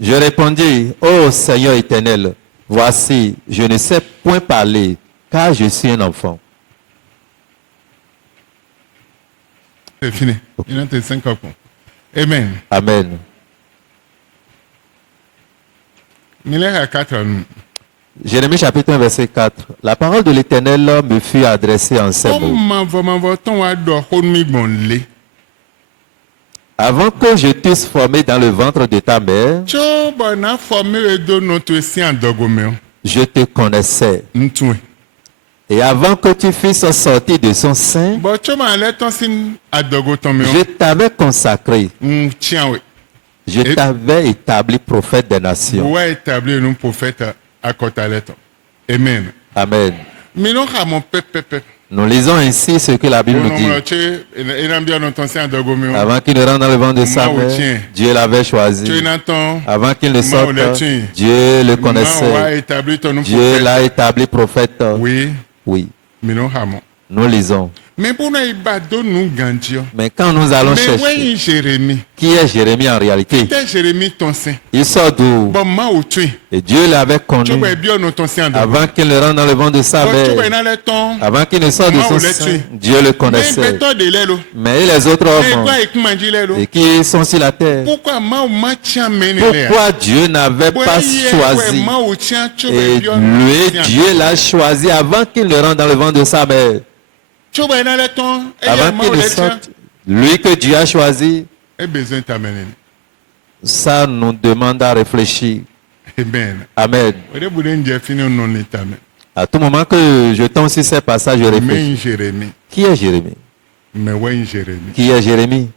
Je répondis, ô Seigneur éternel, voici, je ne sais point parler, car je suis un enfant. C'est fini. Il y a 5 ans. Amen. Amen. Jérémie chapitre 1 verset 4. La parole de l'Éternel me fut adressée en ces mots. Avant que je t'eusse formé dans le ventre de ta mère, je te connaissais. Et avant que tu fusses sorti de son sein, je t'avais consacré. Je t'avais établi prophète des nations. Amen. Amen. Nous lisons ainsi ce que la Bible nous dit. Avant qu'il ne rentre dans le ventre de sa mère, Dieu l'avait choisi. Avant qu'il ne sorte, Dieu le connaissait. Dieu l'a établi prophète. Oui. Oui. Nous lisons. Mais quand nous allons chercher, qui est Jérémie en réalité? Il sort d'où? Et Dieu l'avait connu avant qu'il ne rentre dans le ventre de sa mère. Avant qu'il ne sorte de son sein, Dieu le connaissait. Mais les autres hommes, et qui sont sur la terre, pourquoi Dieu n'avait pas choisi? Et lui, Dieu l'a choisi avant qu'il ne rentre dans le ventre de sa mère. Avant qu'il ne sorte, lui que Dieu a choisi, ça nous demande à réfléchir. Amen. À tout moment que je tombe sur ces passages, je réfléchis. Qui est Jérémie? Qui est Jérémie?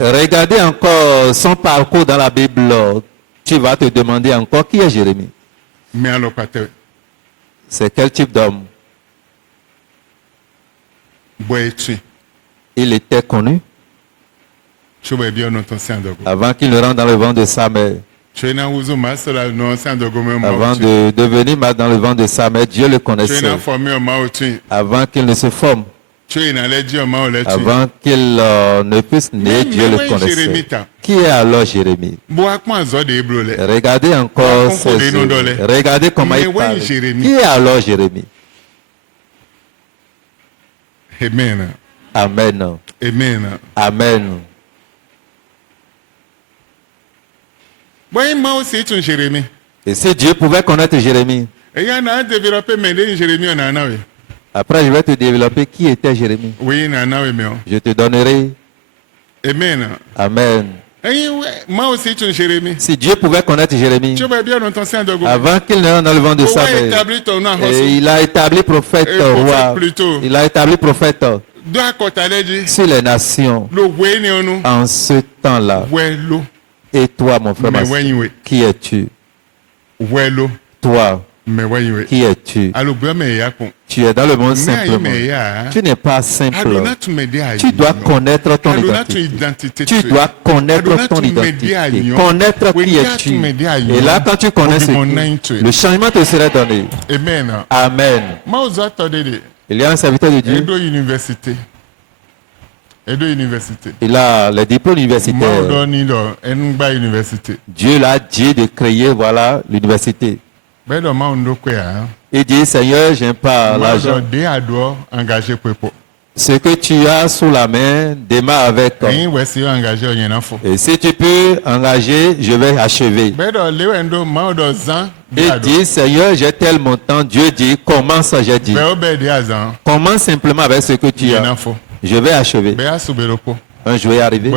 Regardez encore son parcours dans la Bible. Tu vas te demander encore qui est Jérémie. C'est quel type d'homme? Il était connu avant qu'il ne rentre dans le ventre de sa mère. Avant de devenir mal dans le ventre de sa mère, Dieu le connaissait. Avant qu'il ne se forme. Avant qu'il ne puisse naître, Dieu le connaissait. Qui est alors Jérémie? Regardez encore ses yeux. Regardez comment il parle. Qui est alors Jérémie? Amen. Amen. Amen. Amen. Et si Dieu pouvait connaître Jérémie, après je vais te développer qui était Jérémie. Je te donnerai. Amen. Amen. Si Dieu pouvait connaître Jérémie, avant qu'il ne rentre dans le ventre de sa mère, et il a établi prophète roi, il a établi prophète sur les nations en ce temps-là. Et toi, mon frère, qui es-tu? Toi, qui es-tu? Tu es dans le monde simplement. Tu n'es pas simple. Tu dois connaître ton identité. Tu dois connaître ton identité. Connaître qui es-tu. Et là, quand tu connais ce qui, le changement te sera donné. Amen. Il y a un serviteur de Dieu. Il a les diplômes universitaires. Dieu l'a dit de créer, voilà, l'université. Il dit, Seigneur, j'aime pas l'argent. Ce que tu as sous la main, démarre avec. Et si tu peux engager, je vais achever. Il dit, Seigneur, j'ai tel montant. Dieu dit, commence, j'ai dit. Commence simplement avec ce que tu as. Je vais achever. Un jour est arrivé.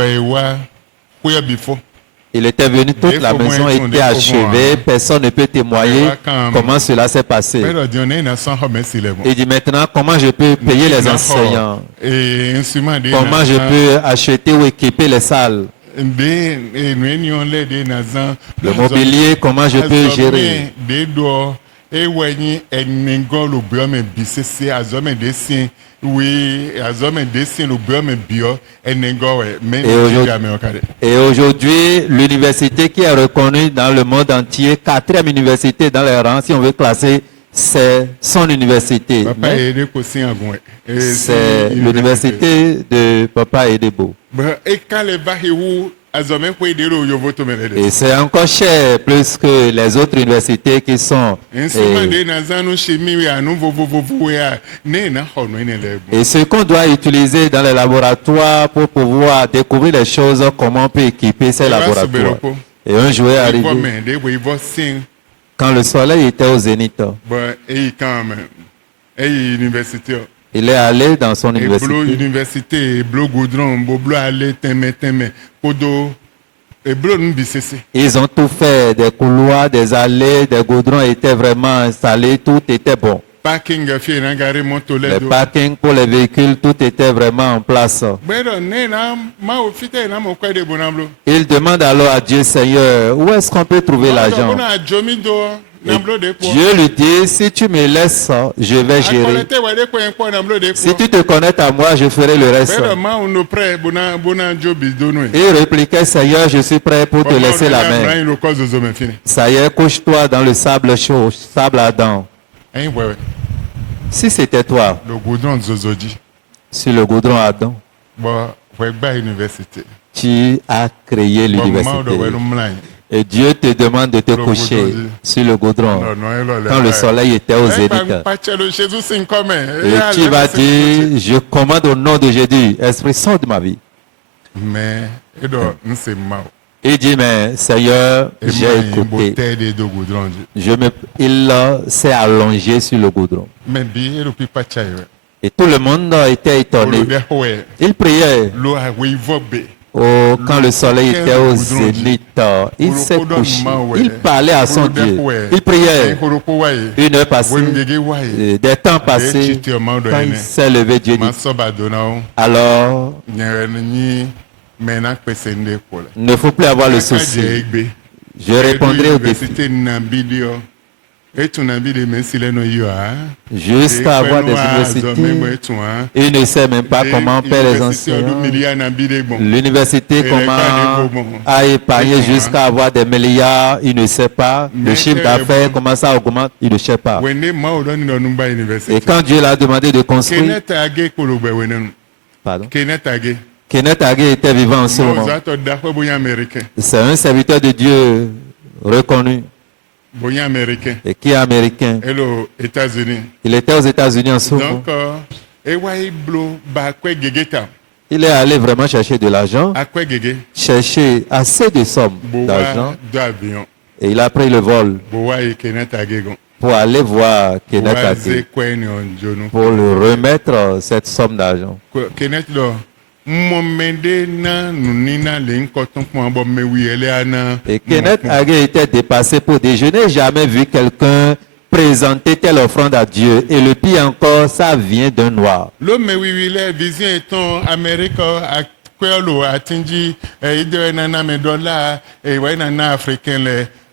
Il était venu, toute la maison était achevée, personne ne peut témoigner comment cela s'est passé. Il dit maintenant, comment je peux payer les enseignants? Comment je peux acheter ou équiper les salles? Le mobilier, comment je peux gérer? Et aujourd'hui, l'université qui est reconnue dans le monde entier, 4e université dans les rangs, si on veut classer, c'est son université. C'est l'université de Papa Edebo. Et c'est encore cher plus que les autres universités qui sont. Et ce qu'on doit utiliser dans les laboratoires pour pouvoir découvrir les choses, comment on peut équiper ces laboratoires. Et un jour est arrivé, quand le soleil était au zénith, il est allé dans son université. Ils ont tout fait, des couloirs, des allées, des goudrons étaient vraiment installés, tout était bon. Les parkings pour les véhicules, tout était vraiment en place. Il demande alors à Dieu, Seigneur, où est-ce qu'on peut trouver l'argent? Dieu lui dit, si tu me laisses, je vais gérer. Si tu te connectes à moi, je ferai le reste. Il répliquait, Seigneur, je suis prêt pour te laisser la main. Ça y est, couche-toi dans le sable chaud, sable ardent. Si c'était toi, sur le goudron ardent, tu as créé l'université. Et Dieu te demande de te coucher sur le goudron quand le soleil était au zénith. Et tu vas dire, je commande au nom de Jésus, Esprit Saint de ma vie. Il dit, mais Seigneur, j'ai écouté. Il s'est allongé sur le goudron. Et tout le monde était étonné. Il priait. Quand le soleil était au zénith, il s'est couché. Il parlait à son Dieu. Il priait. Une heure passée, des temps passés, quand il s'est levé, Dieu dit, alors, ne faut plus avoir le souci. Je répondrai au défi. Jusqu'à avoir des universités, il ne sait même pas comment payer les enseignants. L'université, comment a épargné jusqu'à avoir des milliards, il ne sait pas. Le chiffre d'affaires, comment ça augmente, il ne sait pas. Et quand Dieu l'a demandé de construire, pardon, Kenneth Hagin était vivant en ce moment. C'est un serviteur de Dieu reconnu. Et qui est américain. Il était aux États-Unis en ce moment. Il est allé vraiment chercher de l'argent, chercher assez de sommes d'argent. Et il a pris le vol pour aller voir Kenneth Hagin pour lui remettre cette somme d'argent. Et Kenneth Hagin était dépassé pour dire, je n'ai jamais vu quelqu'un présenter telle offrande à Dieu. Et le pire encore, ça vient d'un noir.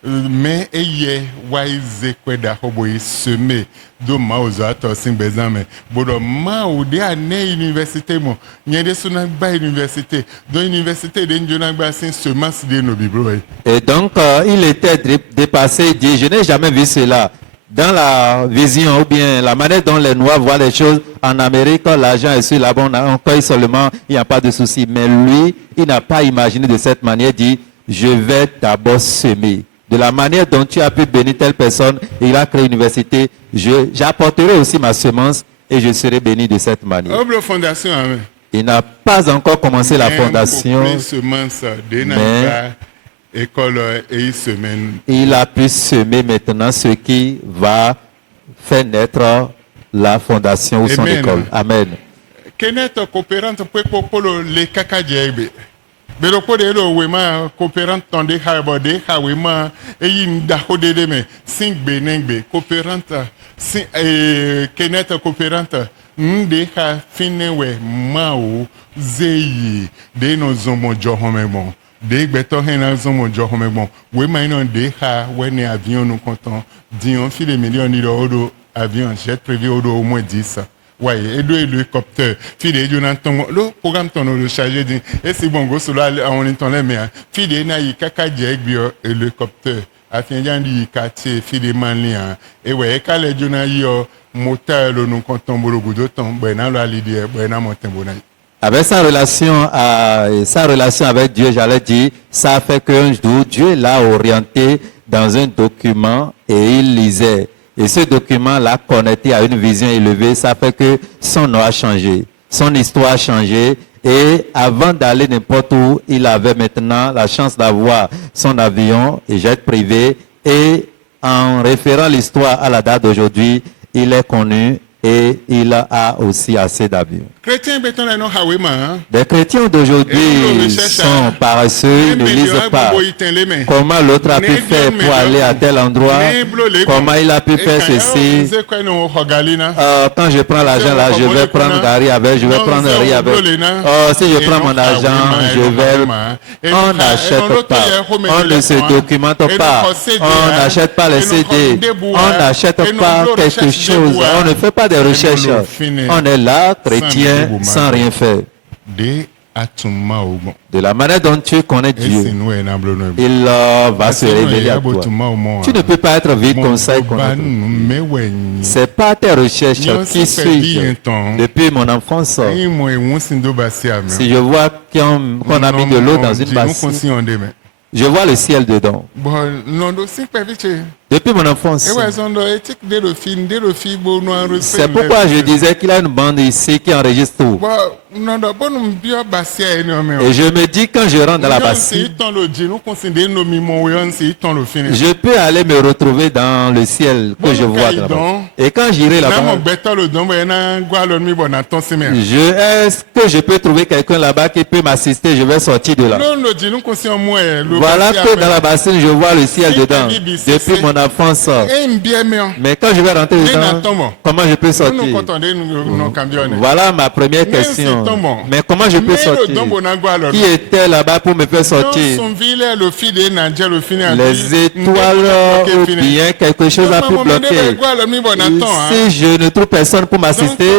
Mais eye wise kweda hoboy semé do mauzato simbezame bodo maude ane université mo nyende suna ba université do université de njona gba sin semence de no biblo. Et donc il était dépassé, il dit, je n'ai jamais vu cela. Dans la vision ou bien la manière dont les Noirs voient les choses en Amérique, l'argent est sur la bonne, on cueille seulement, il n'y a pas de souci. Mais lui, il n'a pas imaginé de cette manière, il dit, je vais d'abord semer. De la manière dont tu as pu bénir telle personne, et il a créé une université, j'apporterai aussi ma semence et je serai béni de cette manière. Il n'a pas encore commencé la fondation, mais il a pu semer maintenant ce qui va faire naître la fondation ou son école. Amen. Beropo de lo wema coopérant tonde habo de hawema eyin da hodede me sing benengbe coopérant sin Kenneth coopérant nde ha finewe mao zeyi de no zomo johomemo de gbeto hena zomo johomemo wema ino de ha wene avion no content dion fi des millions de euros avion jet privé au moins 10. Ouais, et deux hélicoptères. Fide Jonathan, le programme ton le chargé dit, et c'est bon, go solo on est en l'air, mais fide na y kaka jeg bio hélicoptère. Afin d'y quartier, fide manlia. Et ouais, quand les Jonathan yo moteur le nous comptons beaucoup de temps, ben na la l'idée, ben na monter bonai. Avec sa relation avec Dieu, j'allais dire, ça fait qu'un jour, Dieu l'a orienté dans un document et il lisait. Et ce document l'a connecté à une vision élevée, ça fait que son nom a changé, son histoire a changé. Et avant d'aller n'importe où, il avait maintenant la chance d'avoir son avion et jet privé. Et en référant l'histoire à la date d'aujourd'hui, il est connu et il a aussi assez d'avions. Des chrétiens d'aujourd'hui sont paresseux, ils ne lisent pas. Comment l'autre a pu faire pour aller à tel endroit? Comment il a pu faire ceci? Quand je prends l'argent là, je vais prendre Gary avec, je vais prendre riz avec. Si je prends mon argent, je vais... On n'achète pas. On ne se documente pas. On n'achète pas les CD. On n'achète pas quelque chose. On ne fait pas des recherches. On est là, chrétien, sans rien faire. De la manière dont tu connais Dieu, il va se révéler à toi. Tu ne peux pas être vide comme ça. C'est pas tes recherches qui suivent depuis mon enfance. Si je vois qu'on a mis de l'eau dans une bassine, je vois le ciel dedans. Depuis mon enfance. C'est pourquoi je disais qu'il a une bande ici qui enregistre tout. Et je me dis quand je rentre dans la bassine, je peux aller me retrouver dans le ciel que je vois là-bas. Et quand j'irai là-bas, est-ce que je peux trouver quelqu'un là-bas qui peut m'assister? Je vais sortir de là. Voilà que dans la bassine, je vois le ciel dedans. Depuis mon enfance. Mais quand je vais rentrer dedans, comment je peux sortir? Voilà ma première question. Mais comment je peux sortir? Qui était là-bas pour me faire sortir? Les étoiles ou bien quelque chose a pu bloquer. Si je ne trouve personne pour m'assister,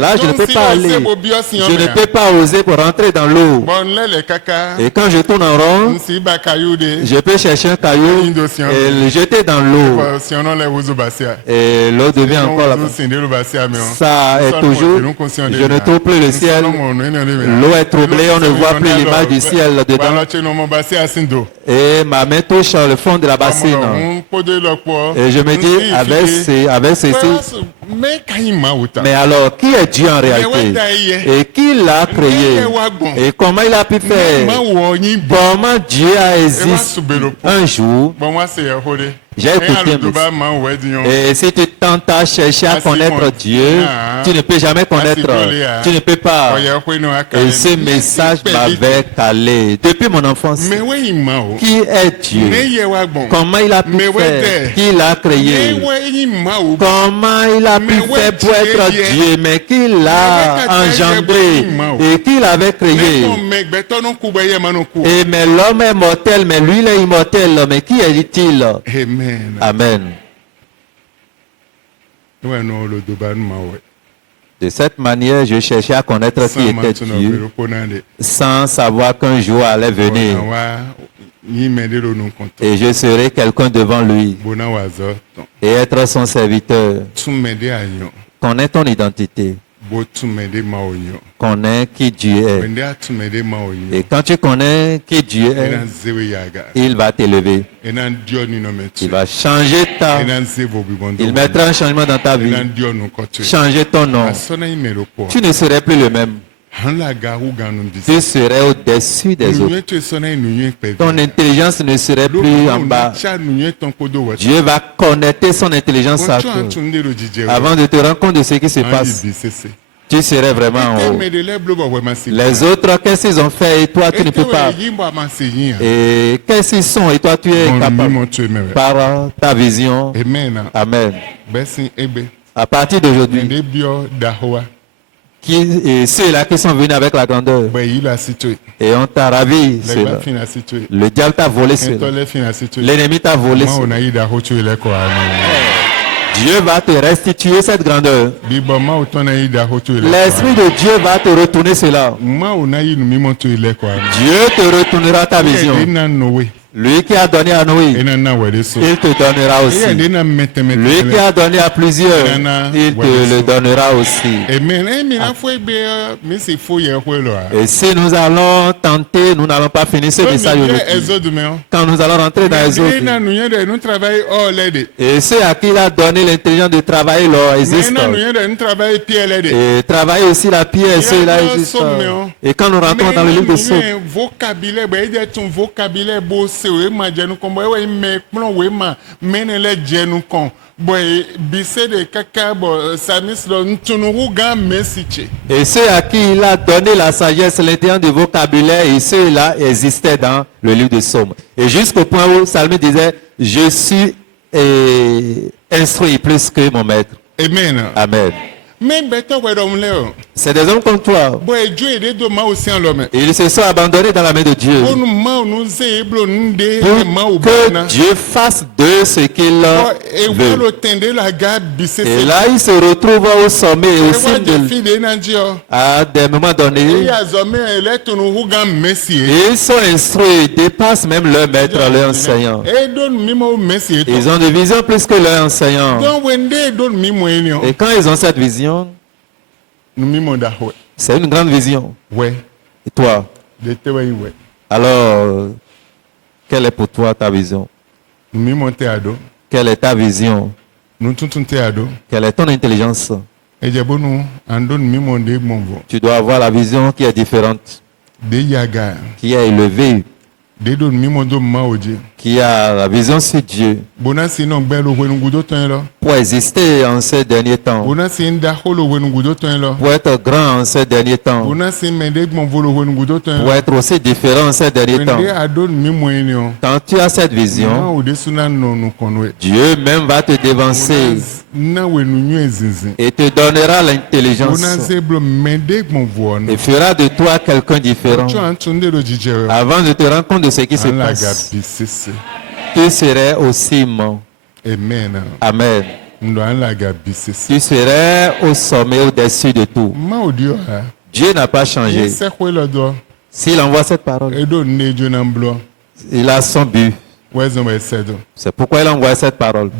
là je ne peux pas aller. Je ne peux pas oser pour rentrer dans l'eau. Et quand je tourne en rond, je peux chercher un caillou et le jeter dans l'eau. Et l'eau devient encore là-bas. Ça est toujours, je ne trouve plus le ciel. L'eau est troublée, on ne voit plus l'image du ciel dedans. Et ma main touche le fond de la bassine. Et je me dis, avec ceci, mais alors, qui est Dieu en réalité? Et qui l'a créé? Et comment il a pu faire? Comment Dieu a existé un jour? J'ai écouté. Et si tu tentes à chercher à connaître Dieu, tu ne peux jamais connaître. Tu ne peux pas. Et ce message m'avait calé depuis mon enfance. Qui est Dieu? Comment il a pu faire? Qui l'a créé? Comment il a pu faire pour être Dieu? Mais qui l'a engendré? Et qui l'avait créé? Et mais l'homme est mortel, mais lui il est immortel. Mais qui est-il? Amen. De cette manière, je cherchais à connaître qui était Dieu, sans savoir qu'un jour allait venir et je serai quelqu'un devant lui et être son serviteur. Connais ton identité. Connais qui Dieu est. Et quand tu connais qui Dieu est, il va t'élever. Il va changer il mettra un changement dans ta vie. Changer ton nom. Tu ne serais plus le même. Tu serais au-dessus des autres. Ton intelligence ne serait plus en bas. Dieu va connecter son intelligence à toi. Avant de te rendre compte de ce qui se passe, tu serais vraiment en haut. Les autres, qu'est-ce qu'ils ont fait et toi, tu ne peux pas. Et qu'est-ce qu'ils sont et toi, tu es capable. Par ta vision. Amen. À partir d'aujourd'hui, ceux-là qui sont venus avec la grandeur et on t'a ravi cela. Le diable t'a volé cela. L'ennemi t'a volé cela. Dieu va te restituer cette grandeur. L'Esprit de Dieu va te retourner cela. Dieu te retournera ta vision. Lui qui a donné à Noé, il te donnera aussi. Lui qui a donné à plusieurs, il te le donnera aussi. Et si nous allons tenter, nous n'allons pas finir ce message aujourd'hui. Quand nous allons rentrer dans les autres. Et ceux à qui il a donné l'intelligence de travailler leur existence. Et travailler aussi la pierre, ceux-là existent. Et quand nous rentrons dans le livre de Somme, et ceux à qui il a donné la sagesse, l'intelligence du vocabulaire, et ceux-là existaient dans le livre de Somme. Et jusqu'au point où Salme disait, je suis instruit plus que mon maître. Amen. Amen. C'est des hommes comme toi. Ils se sont abandonnés dans la main de Dieu. Pour que Dieu fasse d'eux ce qu'il veut. Et là, ils se retrouvent au sommet, au sein de à des moments donnés. Ils sont instruits, ils dépassent même leur maître, leur enseignant. Ils ont des visions plus que leur enseignant. Et quand ils ont cette vision, c'est une grande vision. Et toi? Alors, quelle est pour toi ta vision? Quelle est ta vision? Quelle est ton intelligence? Tu dois avoir la vision qui est différente, qui est élevée, qui a la vision sur Dieu pour exister en ces derniers temps, pour être grand en ces derniers temps, pour être aussi différent en ces derniers temps. Quand tu as cette vision, Dieu même va te dévancer et te donnera l'intelligence et fera de toi quelqu'un différent. Avant de te rendre compte de ce qui se passe, tu serais aussi mort. Amen. Tu serais au sommet, au-dessus de tout. Dieu n'a pas changé. S'il envoie cette parole, il a son but. C'est pourquoi il envoie cette parole.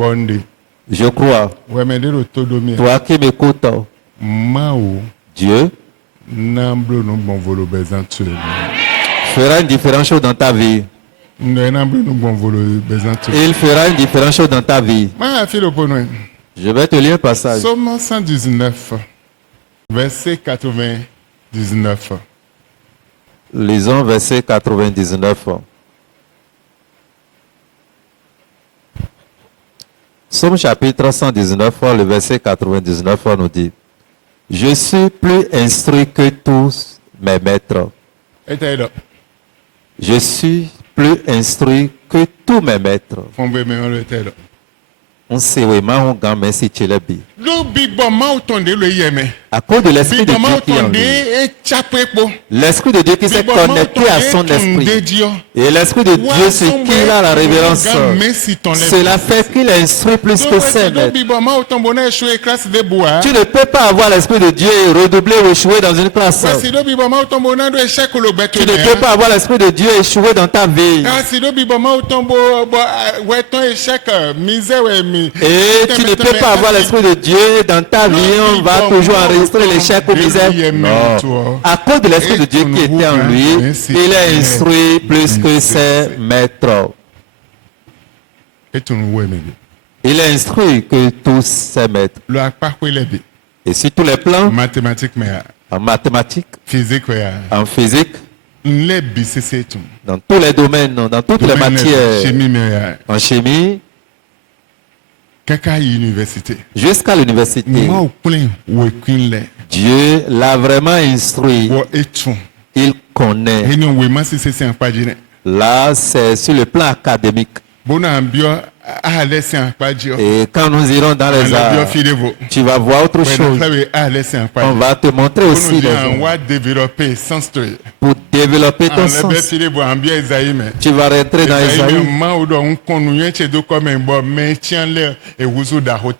Je crois. Toi qui m'écoutes, Dieu fera une différente chose dans ta vie. Il fera une différente chose dans ta vie. Je vais te lire un passage. Psaume 119, verset 99. Lisons verset 99. Psaume chapitre 119, le verset 99 nous dit: Je suis plus instruit que tous mes maîtres. Je suis plus instruit que tous mes maîtres. On sait vraiment on gagne si tu l'as bien. À cause de l'esprit de Dieu qui est en lui. L'esprit de Dieu qui s'est connecté à son esprit. Et l'esprit de Dieu sur qui il a la révérence. Cela fait qu'il instruit plus que ses maîtres. Tu ne peux pas avoir l'esprit de Dieu et redoubler ou échouer dans une classe. Tu ne peux pas avoir l'esprit de Dieu et échouer dans ta vie. Et tu ne peux pas avoir l'esprit de Dieu dans ta vie, on va toujours enregistrer l'échec ou misère. Non. À cause de l'esprit de Dieu qui était en lui, il est instruit plus que ses maîtres. Il est instruit que tous ses maîtres. Et sur tous les plans, en mathématiques, en physique, dans tous les domaines, dans toutes les matières, en chimie, jusqu'à l'université, Dieu l'a vraiment instruit. Il connaît. Là, c'est sur le plan académique. Et quand nous irons dans les arts, tu vas voir autre chose. On va te montrer aussi pour développer ton sens. Tu vas rentrer dans Esaïe.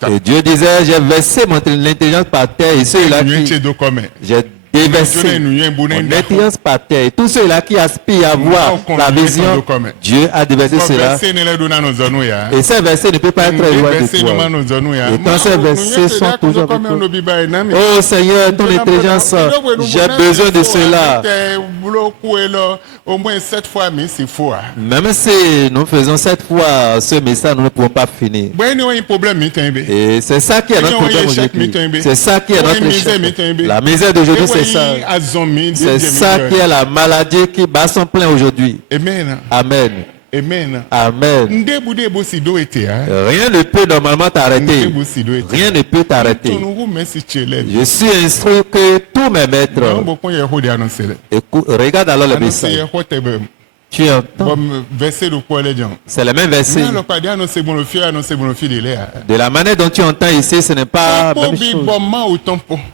Et Dieu disait, j'ai versé mon intelligence par terre et ceux-là qui... J'ai déversé mon intelligence par terre. Et tous ceux-là qui aspirent à voir la vision, Dieu a déversé cela. Et ces versets ne peuvent pas être loin de toi. Et quand ces versets sont toujours avec toi, oh Seigneur, ton intelligence, j'ai besoin de cela. Même si nous faisons 7 fois ce message, nous ne pouvons pas finir. Et c'est ça qui est notre problème aujourd'hui. C'est ça qui est notre échec. La misère d'aujourd'hui, c'est ça. C'est ça qui est la maladie qui bat son plein aujourd'hui. Amen. Amen. Amen. Amen. Rien ne peut normalement t'arrêter. Rien ne peut t'arrêter. Je suis instruit que tous mes maîtres. Écoute, regarde alors le message. Tu entends? C'est le même verset. De la manière dont tu entends ici, ce n'est pas la même chose.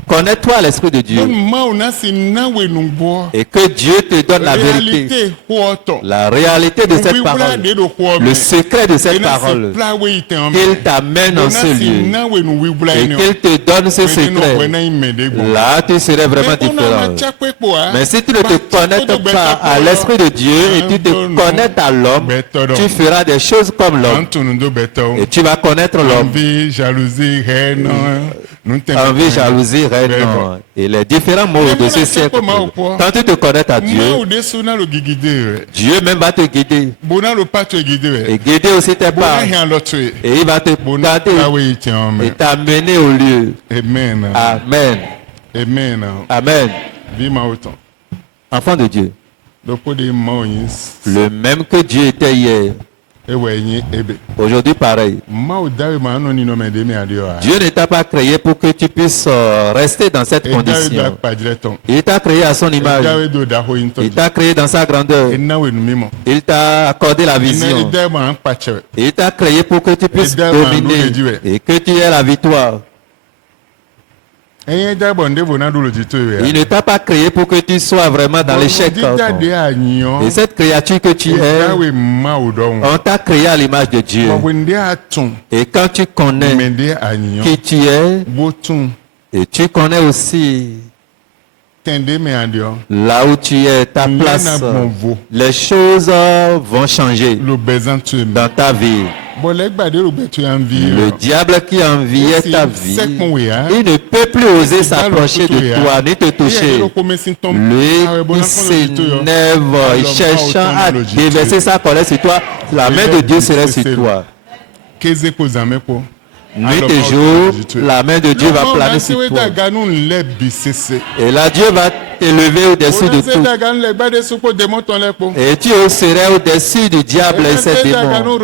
Connais-toi l'esprit de Dieu. Et que Dieu te donne la vérité. La réalité de cette parole. Le secret de cette parole. Qu'il t'amène en ce lieu. Et qu'il te donne ce secret. Là, tu serais vraiment différent. Mais si tu ne te connectes pas à l'esprit de Dieu et tu te connectes à l'homme, tu feras des choses comme l'homme. Et tu vas connaître l'homme. Envie, jalousie, haine. Envie, jalousie, haine. Et les différents mots de ce siècle. Quand tu te connectes à Dieu, Dieu même va te guider. Et guider aussi tes pas. Et il va te garder et t'amener au lieu. Amen. Amen. Amen. Amen. Enfant de Dieu. Le même que Dieu était hier. Aujourd'hui pareil. Dieu ne t'a pas créé pour que tu puisses rester dans cette condition. Il t'a créé à son image. Il t'a créé dans sa grandeur. Il t'a accordé la vision. Il t'a créé pour que tu puisses dominer et que tu aies la victoire. Il ne t'a pas créé pour que tu sois vraiment dans l'échec. Et cette créature que tu es, on t'a créé à l'image de Dieu. Et quand tu connais qui tu es, et tu connais aussi là où tu es, ta place, les choses vont changer dans ta vie. Le diable qui enviait ta vie, il ne peut plus oser s'approcher de toi, ni te toucher. Lui qui s'énerve, cherchant à déverser sa colère sur toi, la main de Dieu serait sur toi. Nuit et jour, la main de Dieu va planer sur toi. Et là, Dieu va t'élever au-dessus de tout. Et tu serais au-dessus du diable et ses démons.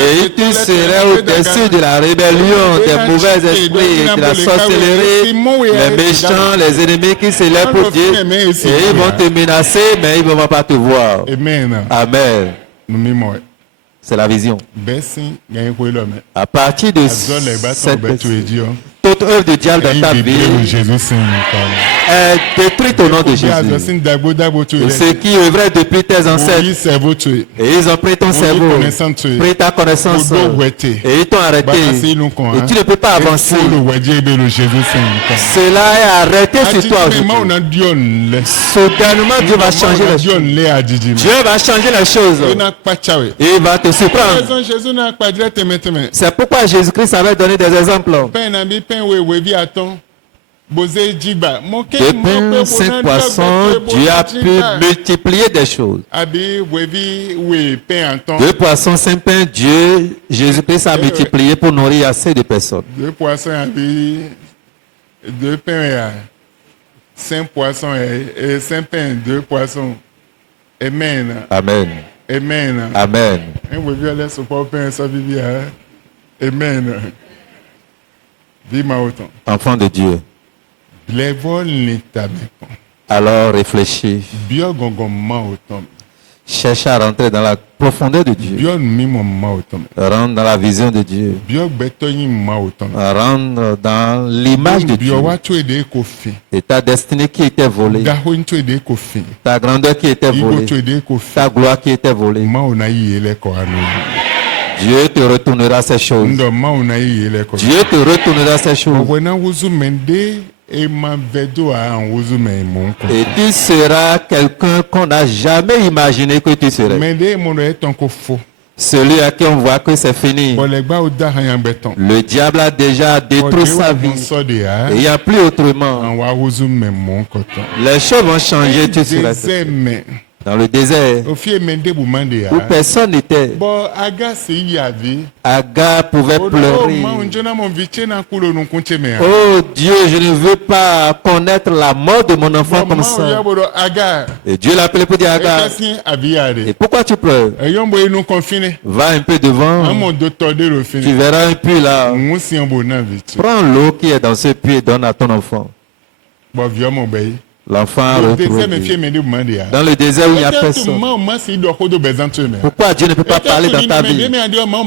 Et tu serais au-dessus de la rébellion, des mauvais esprits, de la sorcellerie, les méchants, les ennemis qui s'élèvent pour Dieu. Et ils vont te menacer, mais ils ne vont pas te voir. Amen. C'est la vision. À partir de cette toute œuvre du diable dans ta vie est détruite au nom de Jésus. Et ceux qui œuvraient depuis tes ancêtres, et ils ont pris ton cerveau, pris ta connaissance, et ils t'ont arrêté. Et tu ne peux pas avancer. Cela est arrêté sur toi aujourd'hui. Soudainement, Dieu va changer les choses. Dieu va changer les choses. Et il va te surprendre. C'est pourquoi Jésus-Christ avait donné des exemples. De pain, 5 poissons, Dieu a pu multiplier des choses. 2 poissons, 5 pains, Dieu, Jésus-Christ a multiplié pour nourrir assez de personnes. 2 poissons, 2 pains, 5 poissons et 5 pains, 2 poissons. Amen. Amen. Amen. Amen. Amen. Enfant de Dieu. Alors réfléchis. Cherche à rentrer dans la profondeur de Dieu. Rentre dans la vision de Dieu. Rentre dans l'image de Dieu. Et ta destinée qui était volée. Ta grandeur qui était volée. Ta gloire qui était volée. Dieu te retournera ces choses. Dieu te retournera ces choses. Et tu seras quelqu'un qu'on n'a jamais imaginé que tu serais. Celui à qui on voit que c'est fini. Le diable a déjà détruit sa vie. Et il n'y a plus autrement. Les choses vont changer, tu seras. Dans le désert, où personne n'était, Agar pouvait pleurer. Oh Dieu, je ne veux pas connaître la mort de mon enfant comme ça. Et Dieu l'a appelé pour dire Agar, et pourquoi tu pleures? Va un peu devant, tu verras un puits là. Prends l'eau qui est dans ce puits et donne à ton enfant. L'enfant a retrouvé. Dans le désert où il n'y a personne. Pourquoi Dieu ne peut pas parler dans ta vie?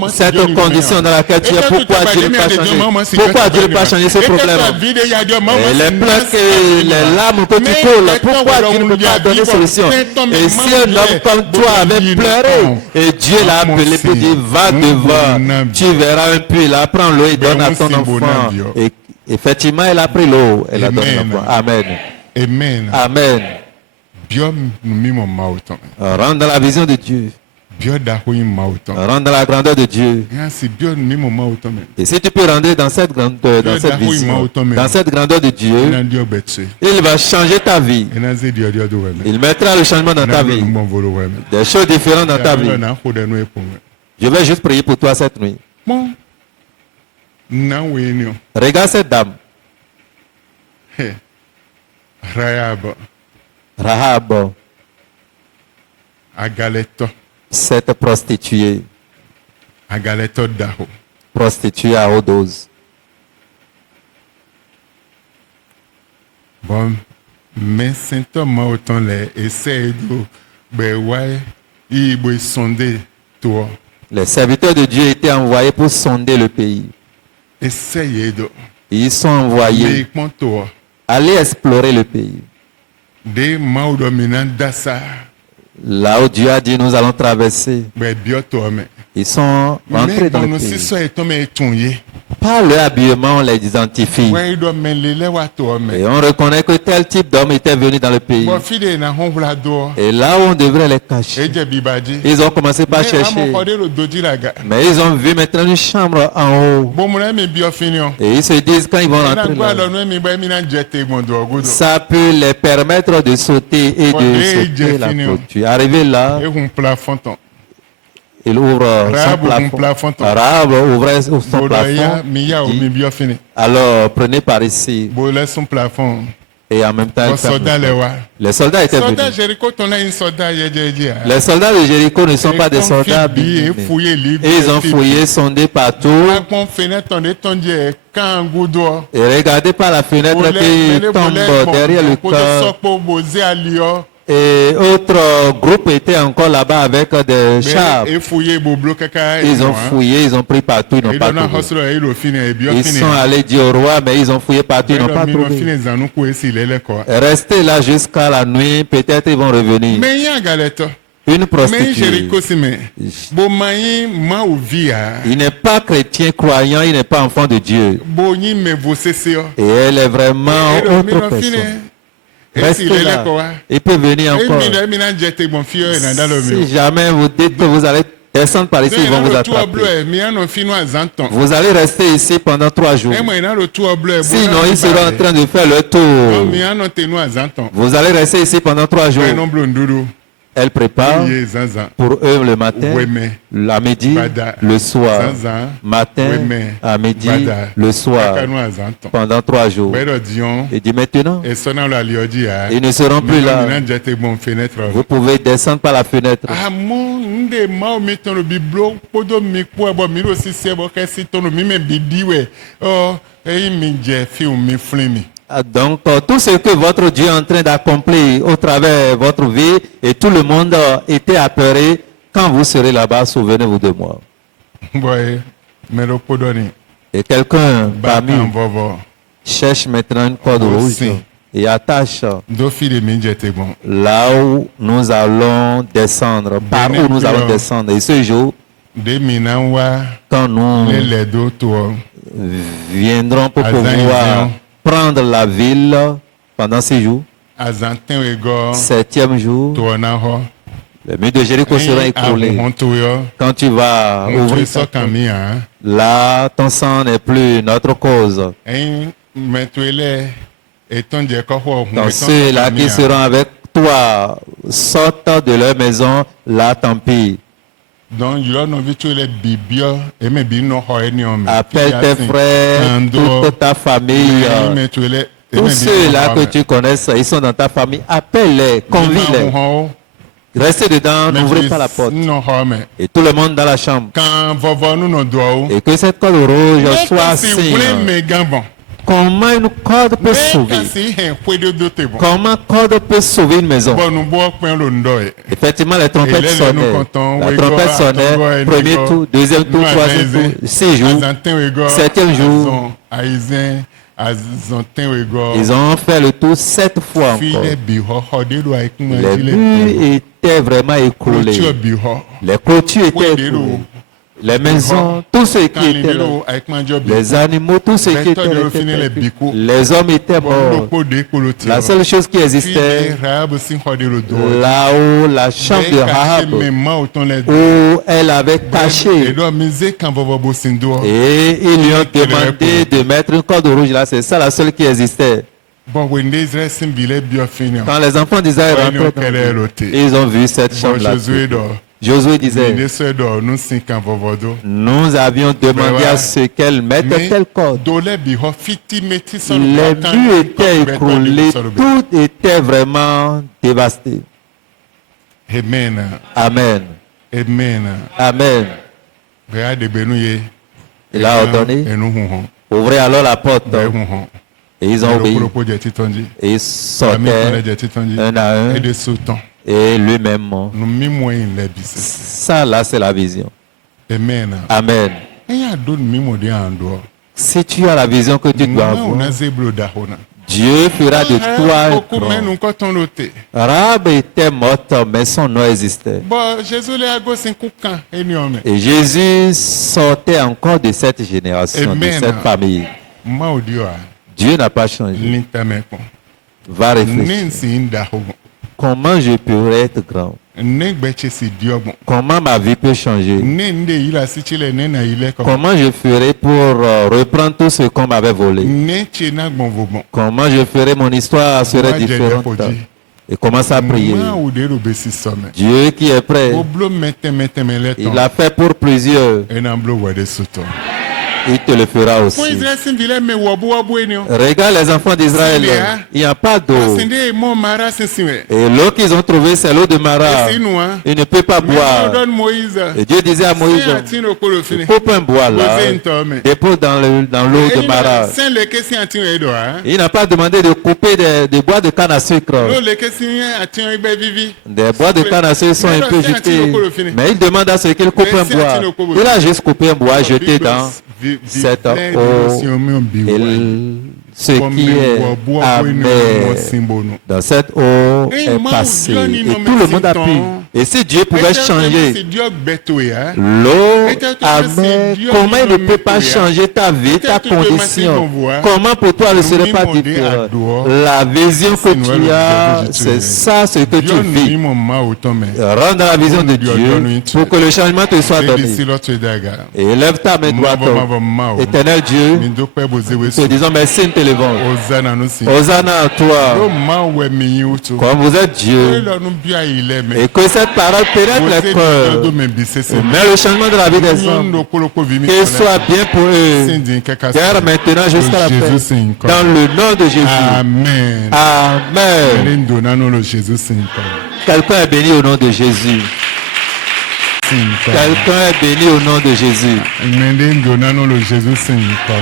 Cette condition dans laquelle tu es, pourquoi Dieu ne peut pas changer? Pourquoi Dieu ne peut pas changer ce problème? Et les pleurs et les larmes que tu coules, pourquoi Dieu ne peut pas donner solution? Et si un homme comme toi avait pleuré, et Dieu l'a appelé pour dire, va devant, tu verras un puits là, prends l'eau et donne à ton enfant. Et effectivement, elle a pris l'eau, elle a donné l'enfant. Amen. Amen. Amen. Rentre dans la vision de Dieu. Rentre dans la grandeur de Dieu. Et si tu peux rentrer dans cette grandeur, dans cette vision, dans cette grandeur de Dieu, il va changer ta vie. Il mettra le changement dans ta vie. Des choses différentes dans ta vie. Je vais juste prier pour toi cette nuit. Regarde cette dame. Rahab. Cette prostituée. Prostituée à haute dose. Bon, mais Saint-Thomas autant les essaye de sonder toi. Les serviteurs de Dieu étaient envoyés pour sonder le pays. Essayez de. Ils sont envoyés. Allez explorer le pays. Là où Dieu a dit nous allons traverser. Ils sont entrés dans le pays. Par leur habillement, on les identifie. Et on reconnaît que tel type d'homme était venu dans le pays. Et là où on devrait les cacher, ils ont commencé par chercher. Mais ils ont vu maintenant une chambre en haut. Et ils se disent quand ils vont rentrer là, ça peut les permettre de sauter et de sauter la clôture. Arrivé là, il ouvre son plafond. Rahab ouvre son plafond. Alors prenez par ici. Et en même temps, les soldats étaient venus. Les soldats de Jéricho ne sont pas des soldats. Et ils ont fouillé, sondé partout. Et regardez par la fenêtre qui tombe derrière le corps. Et autre groupe était encore là-bas avec des chars. Ils ont fouillé, ils ont pris partout, ils n'ont pas trouvé. Ils sont allés dire au roi, mais ils ont fouillé partout, ils n'ont pas trouvé. Restez là jusqu'à la nuit, peut-être ils vont revenir. Une prostituée. Il n'est pas chrétien croyant, il n'est pas enfant de Dieu. Et elle est vraiment autre personne. Restez là. Il peut venir encore. Si jamais vous dites que vous allez descendre par ici, ils vont vous attraper. Vous allez rester ici pendant 3 jours. Sinon, ils seront en train de faire le tour. Vous allez rester ici pendant 3 jours. Elle prépare pour eux le matin, à midi, le soir, matin, à midi, le soir, pendant 3 jours. Et dit maintenant, ils ne seront plus là. Vous pouvez descendre par la fenêtre. Donc, tout ce que votre Dieu est en train d'accomplir au travers de votre vie et tout le monde était apeuré. Quand vous serez là-bas, souvenez-vous de moi. Et quelqu'un parmi cherche maintenant une corde rouge et attache là où nous allons descendre, par où nous allons descendre. Et ce jour, quand nous viendrons pour pouvoir prendre la ville pendant 6 jours. 7e jour, le mur de Jéricho sera écroulé. Quand tu vas ouvrir ta porte, là, ton sang n'est plus notre cause. Donc ceux-là qui seront avec toi sortent de leur maison, là, tant pis. Appelle tes frères, toute ta famille, tous ceux-là que tu connais, ils sont dans ta famille, appelle-les, convie-les. Restez dedans, n'ouvrez pas la porte. Et tout le monde dans la chambre. Et que cette corde rouge soit signe. Comment une corde peut sauver? Comment une corde peut sauver une maison? Effectivement, les trompettes sonnaient. La trompette sonnait, premier tour, deuxième tour, troisième tour, 6 jours, 7e jour. Ils ont fait le tour 7 fois encore. Les murs étaient vraiment écroulés. Les clôtures étaient écroulées. Les maisons, tout ce qui était là, les animaux, tout ce qui était là, les hommes étaient morts. La seule chose qui existait là-haut, la chambre de Rahab, où elle avait caché. Et ils lui ont demandé de mettre une corde rouge là, c'est ça la seule qui existait. Quand les enfants d'Israël rentraient, ils ont vu cette chambre là. Josué disait, nous avions demandé à ce qu'elle mette telle corde. Les murs étaient écroulés, tout était vraiment dévasté. Amen. Amen. Amen. Amen. Il a ordonné, ouvrez alors la porte. Et ils ont obéi. Et ils sortaient un à un. Et lui-même. Ça là, c'est la vision. Amen. Amen. Si tu as la vision que tu dois avoir, Dieu fera de toi un grand. Rahab était morte, mais son nom existait. Et Jésus sortait encore de cette génération, de cette famille. Dieu n'a pas changé. Va réfléchir. Comment je pourrais être grand? Comment ma vie peut changer? Comment je ferai pour reprendre tout ce qu'on m'avait volé? Comment je ferai mon histoire serait différente? Et commence à prier. Dieu qui est prêt, il l'a fait pour plusieurs. Il te le fera aussi. Regarde les enfants d'Israël. Il n'y a pas d'eau. Et l'eau qu'ils ont trouvée, c'est l'eau de Mara. Ils ne peuvent pas boire. Et Dieu disait à Moïse, coupe un bois là, dépose dans l'eau de Mara. Il n'a pas demandé de couper des bois de canne à sucre. Des bois de canne à sucre sont un peu jetés. Mais il demande à ce qu'il coupe un bois. Il a juste coupé un bois, jeté dans cette eau, ce qui est amer dans cette eau est passé et tout le monde a pu. Et si Dieu pouvait changer l'eau amère, comment il ne peut pas changer ta vie, ta condition? Comment pour toi ne serait pas différent? La vision que tu as, c'est ça ce que tu vis. Rentre dans la vision de Dieu pour que le changement te soit donné. Et lève ta main droite. Éternel Dieu, te disons merci, nous te levons. Hosanna à toi. Comme vous êtes Dieu. Et que cette parole pénètre les cœurs. Mais le changement de la vie des hommes, qu'il soit bien pour eux. Car maintenant jusqu'à la fin. Dans le nom de Jésus. Amen. Amen. Quelqu'un est béni au nom de Jésus. Quelqu'un est béni au nom de Jésus.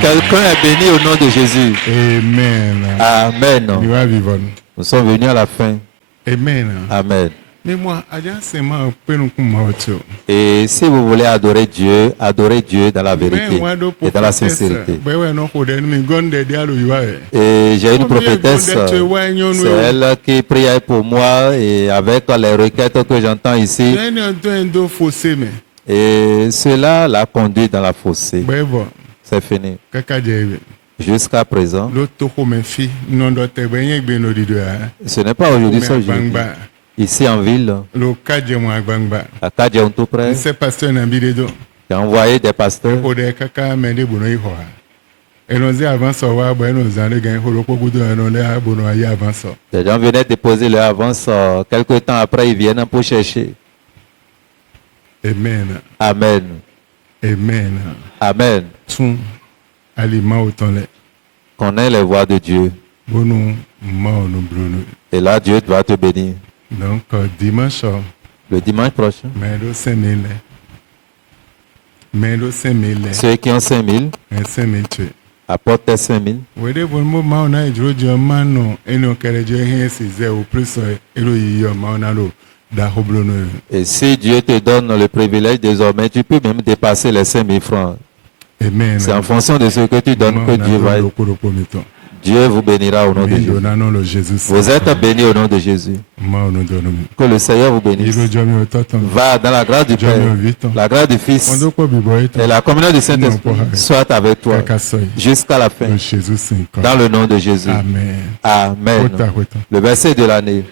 Quelqu'un est béni au nom de Jésus. Amen. Amen. Nous sommes venus à la fin. Amen. Amen. Mais moi, et si vous voulez adorer Dieu dans la vérité et dans la sincérité. Et j'ai une prophétesse, c'est elle qui prie pour moi et avec les requêtes que j'entends ici. Et cela l'a conduit dans la fossé. C'est fini. Jusqu'à présent, ce n'est pas aujourd'hui seul. Ici en ville, à Kadjaoun tout près, j'ai envoyé des pasteurs. Les gens venaient déposer leur avance, quelque temps après ils viennent pour chercher. Amen. Amen. Amen. Amen. Connais les voies de Dieu. Et là, Dieu va te bénir. Donc, dimanche, le dimanche prochain, ceux qui ont 5 000 apportent 5 000. Et si Dieu te donne le privilège désormais, tu peux même dépasser les 5 000 francs. C'est en fonction de ce que tu donnes que Dieu vous bénira au nom de Jésus. Vous êtes bénis au nom de Jésus. Que le Seigneur vous bénisse. Va dans la grâce du Père, la grâce du Fils et la communion du Saint-Esprit soit avec toi jusqu'à la fin. Dans le nom de Jésus. Amen. Le verset de l'année.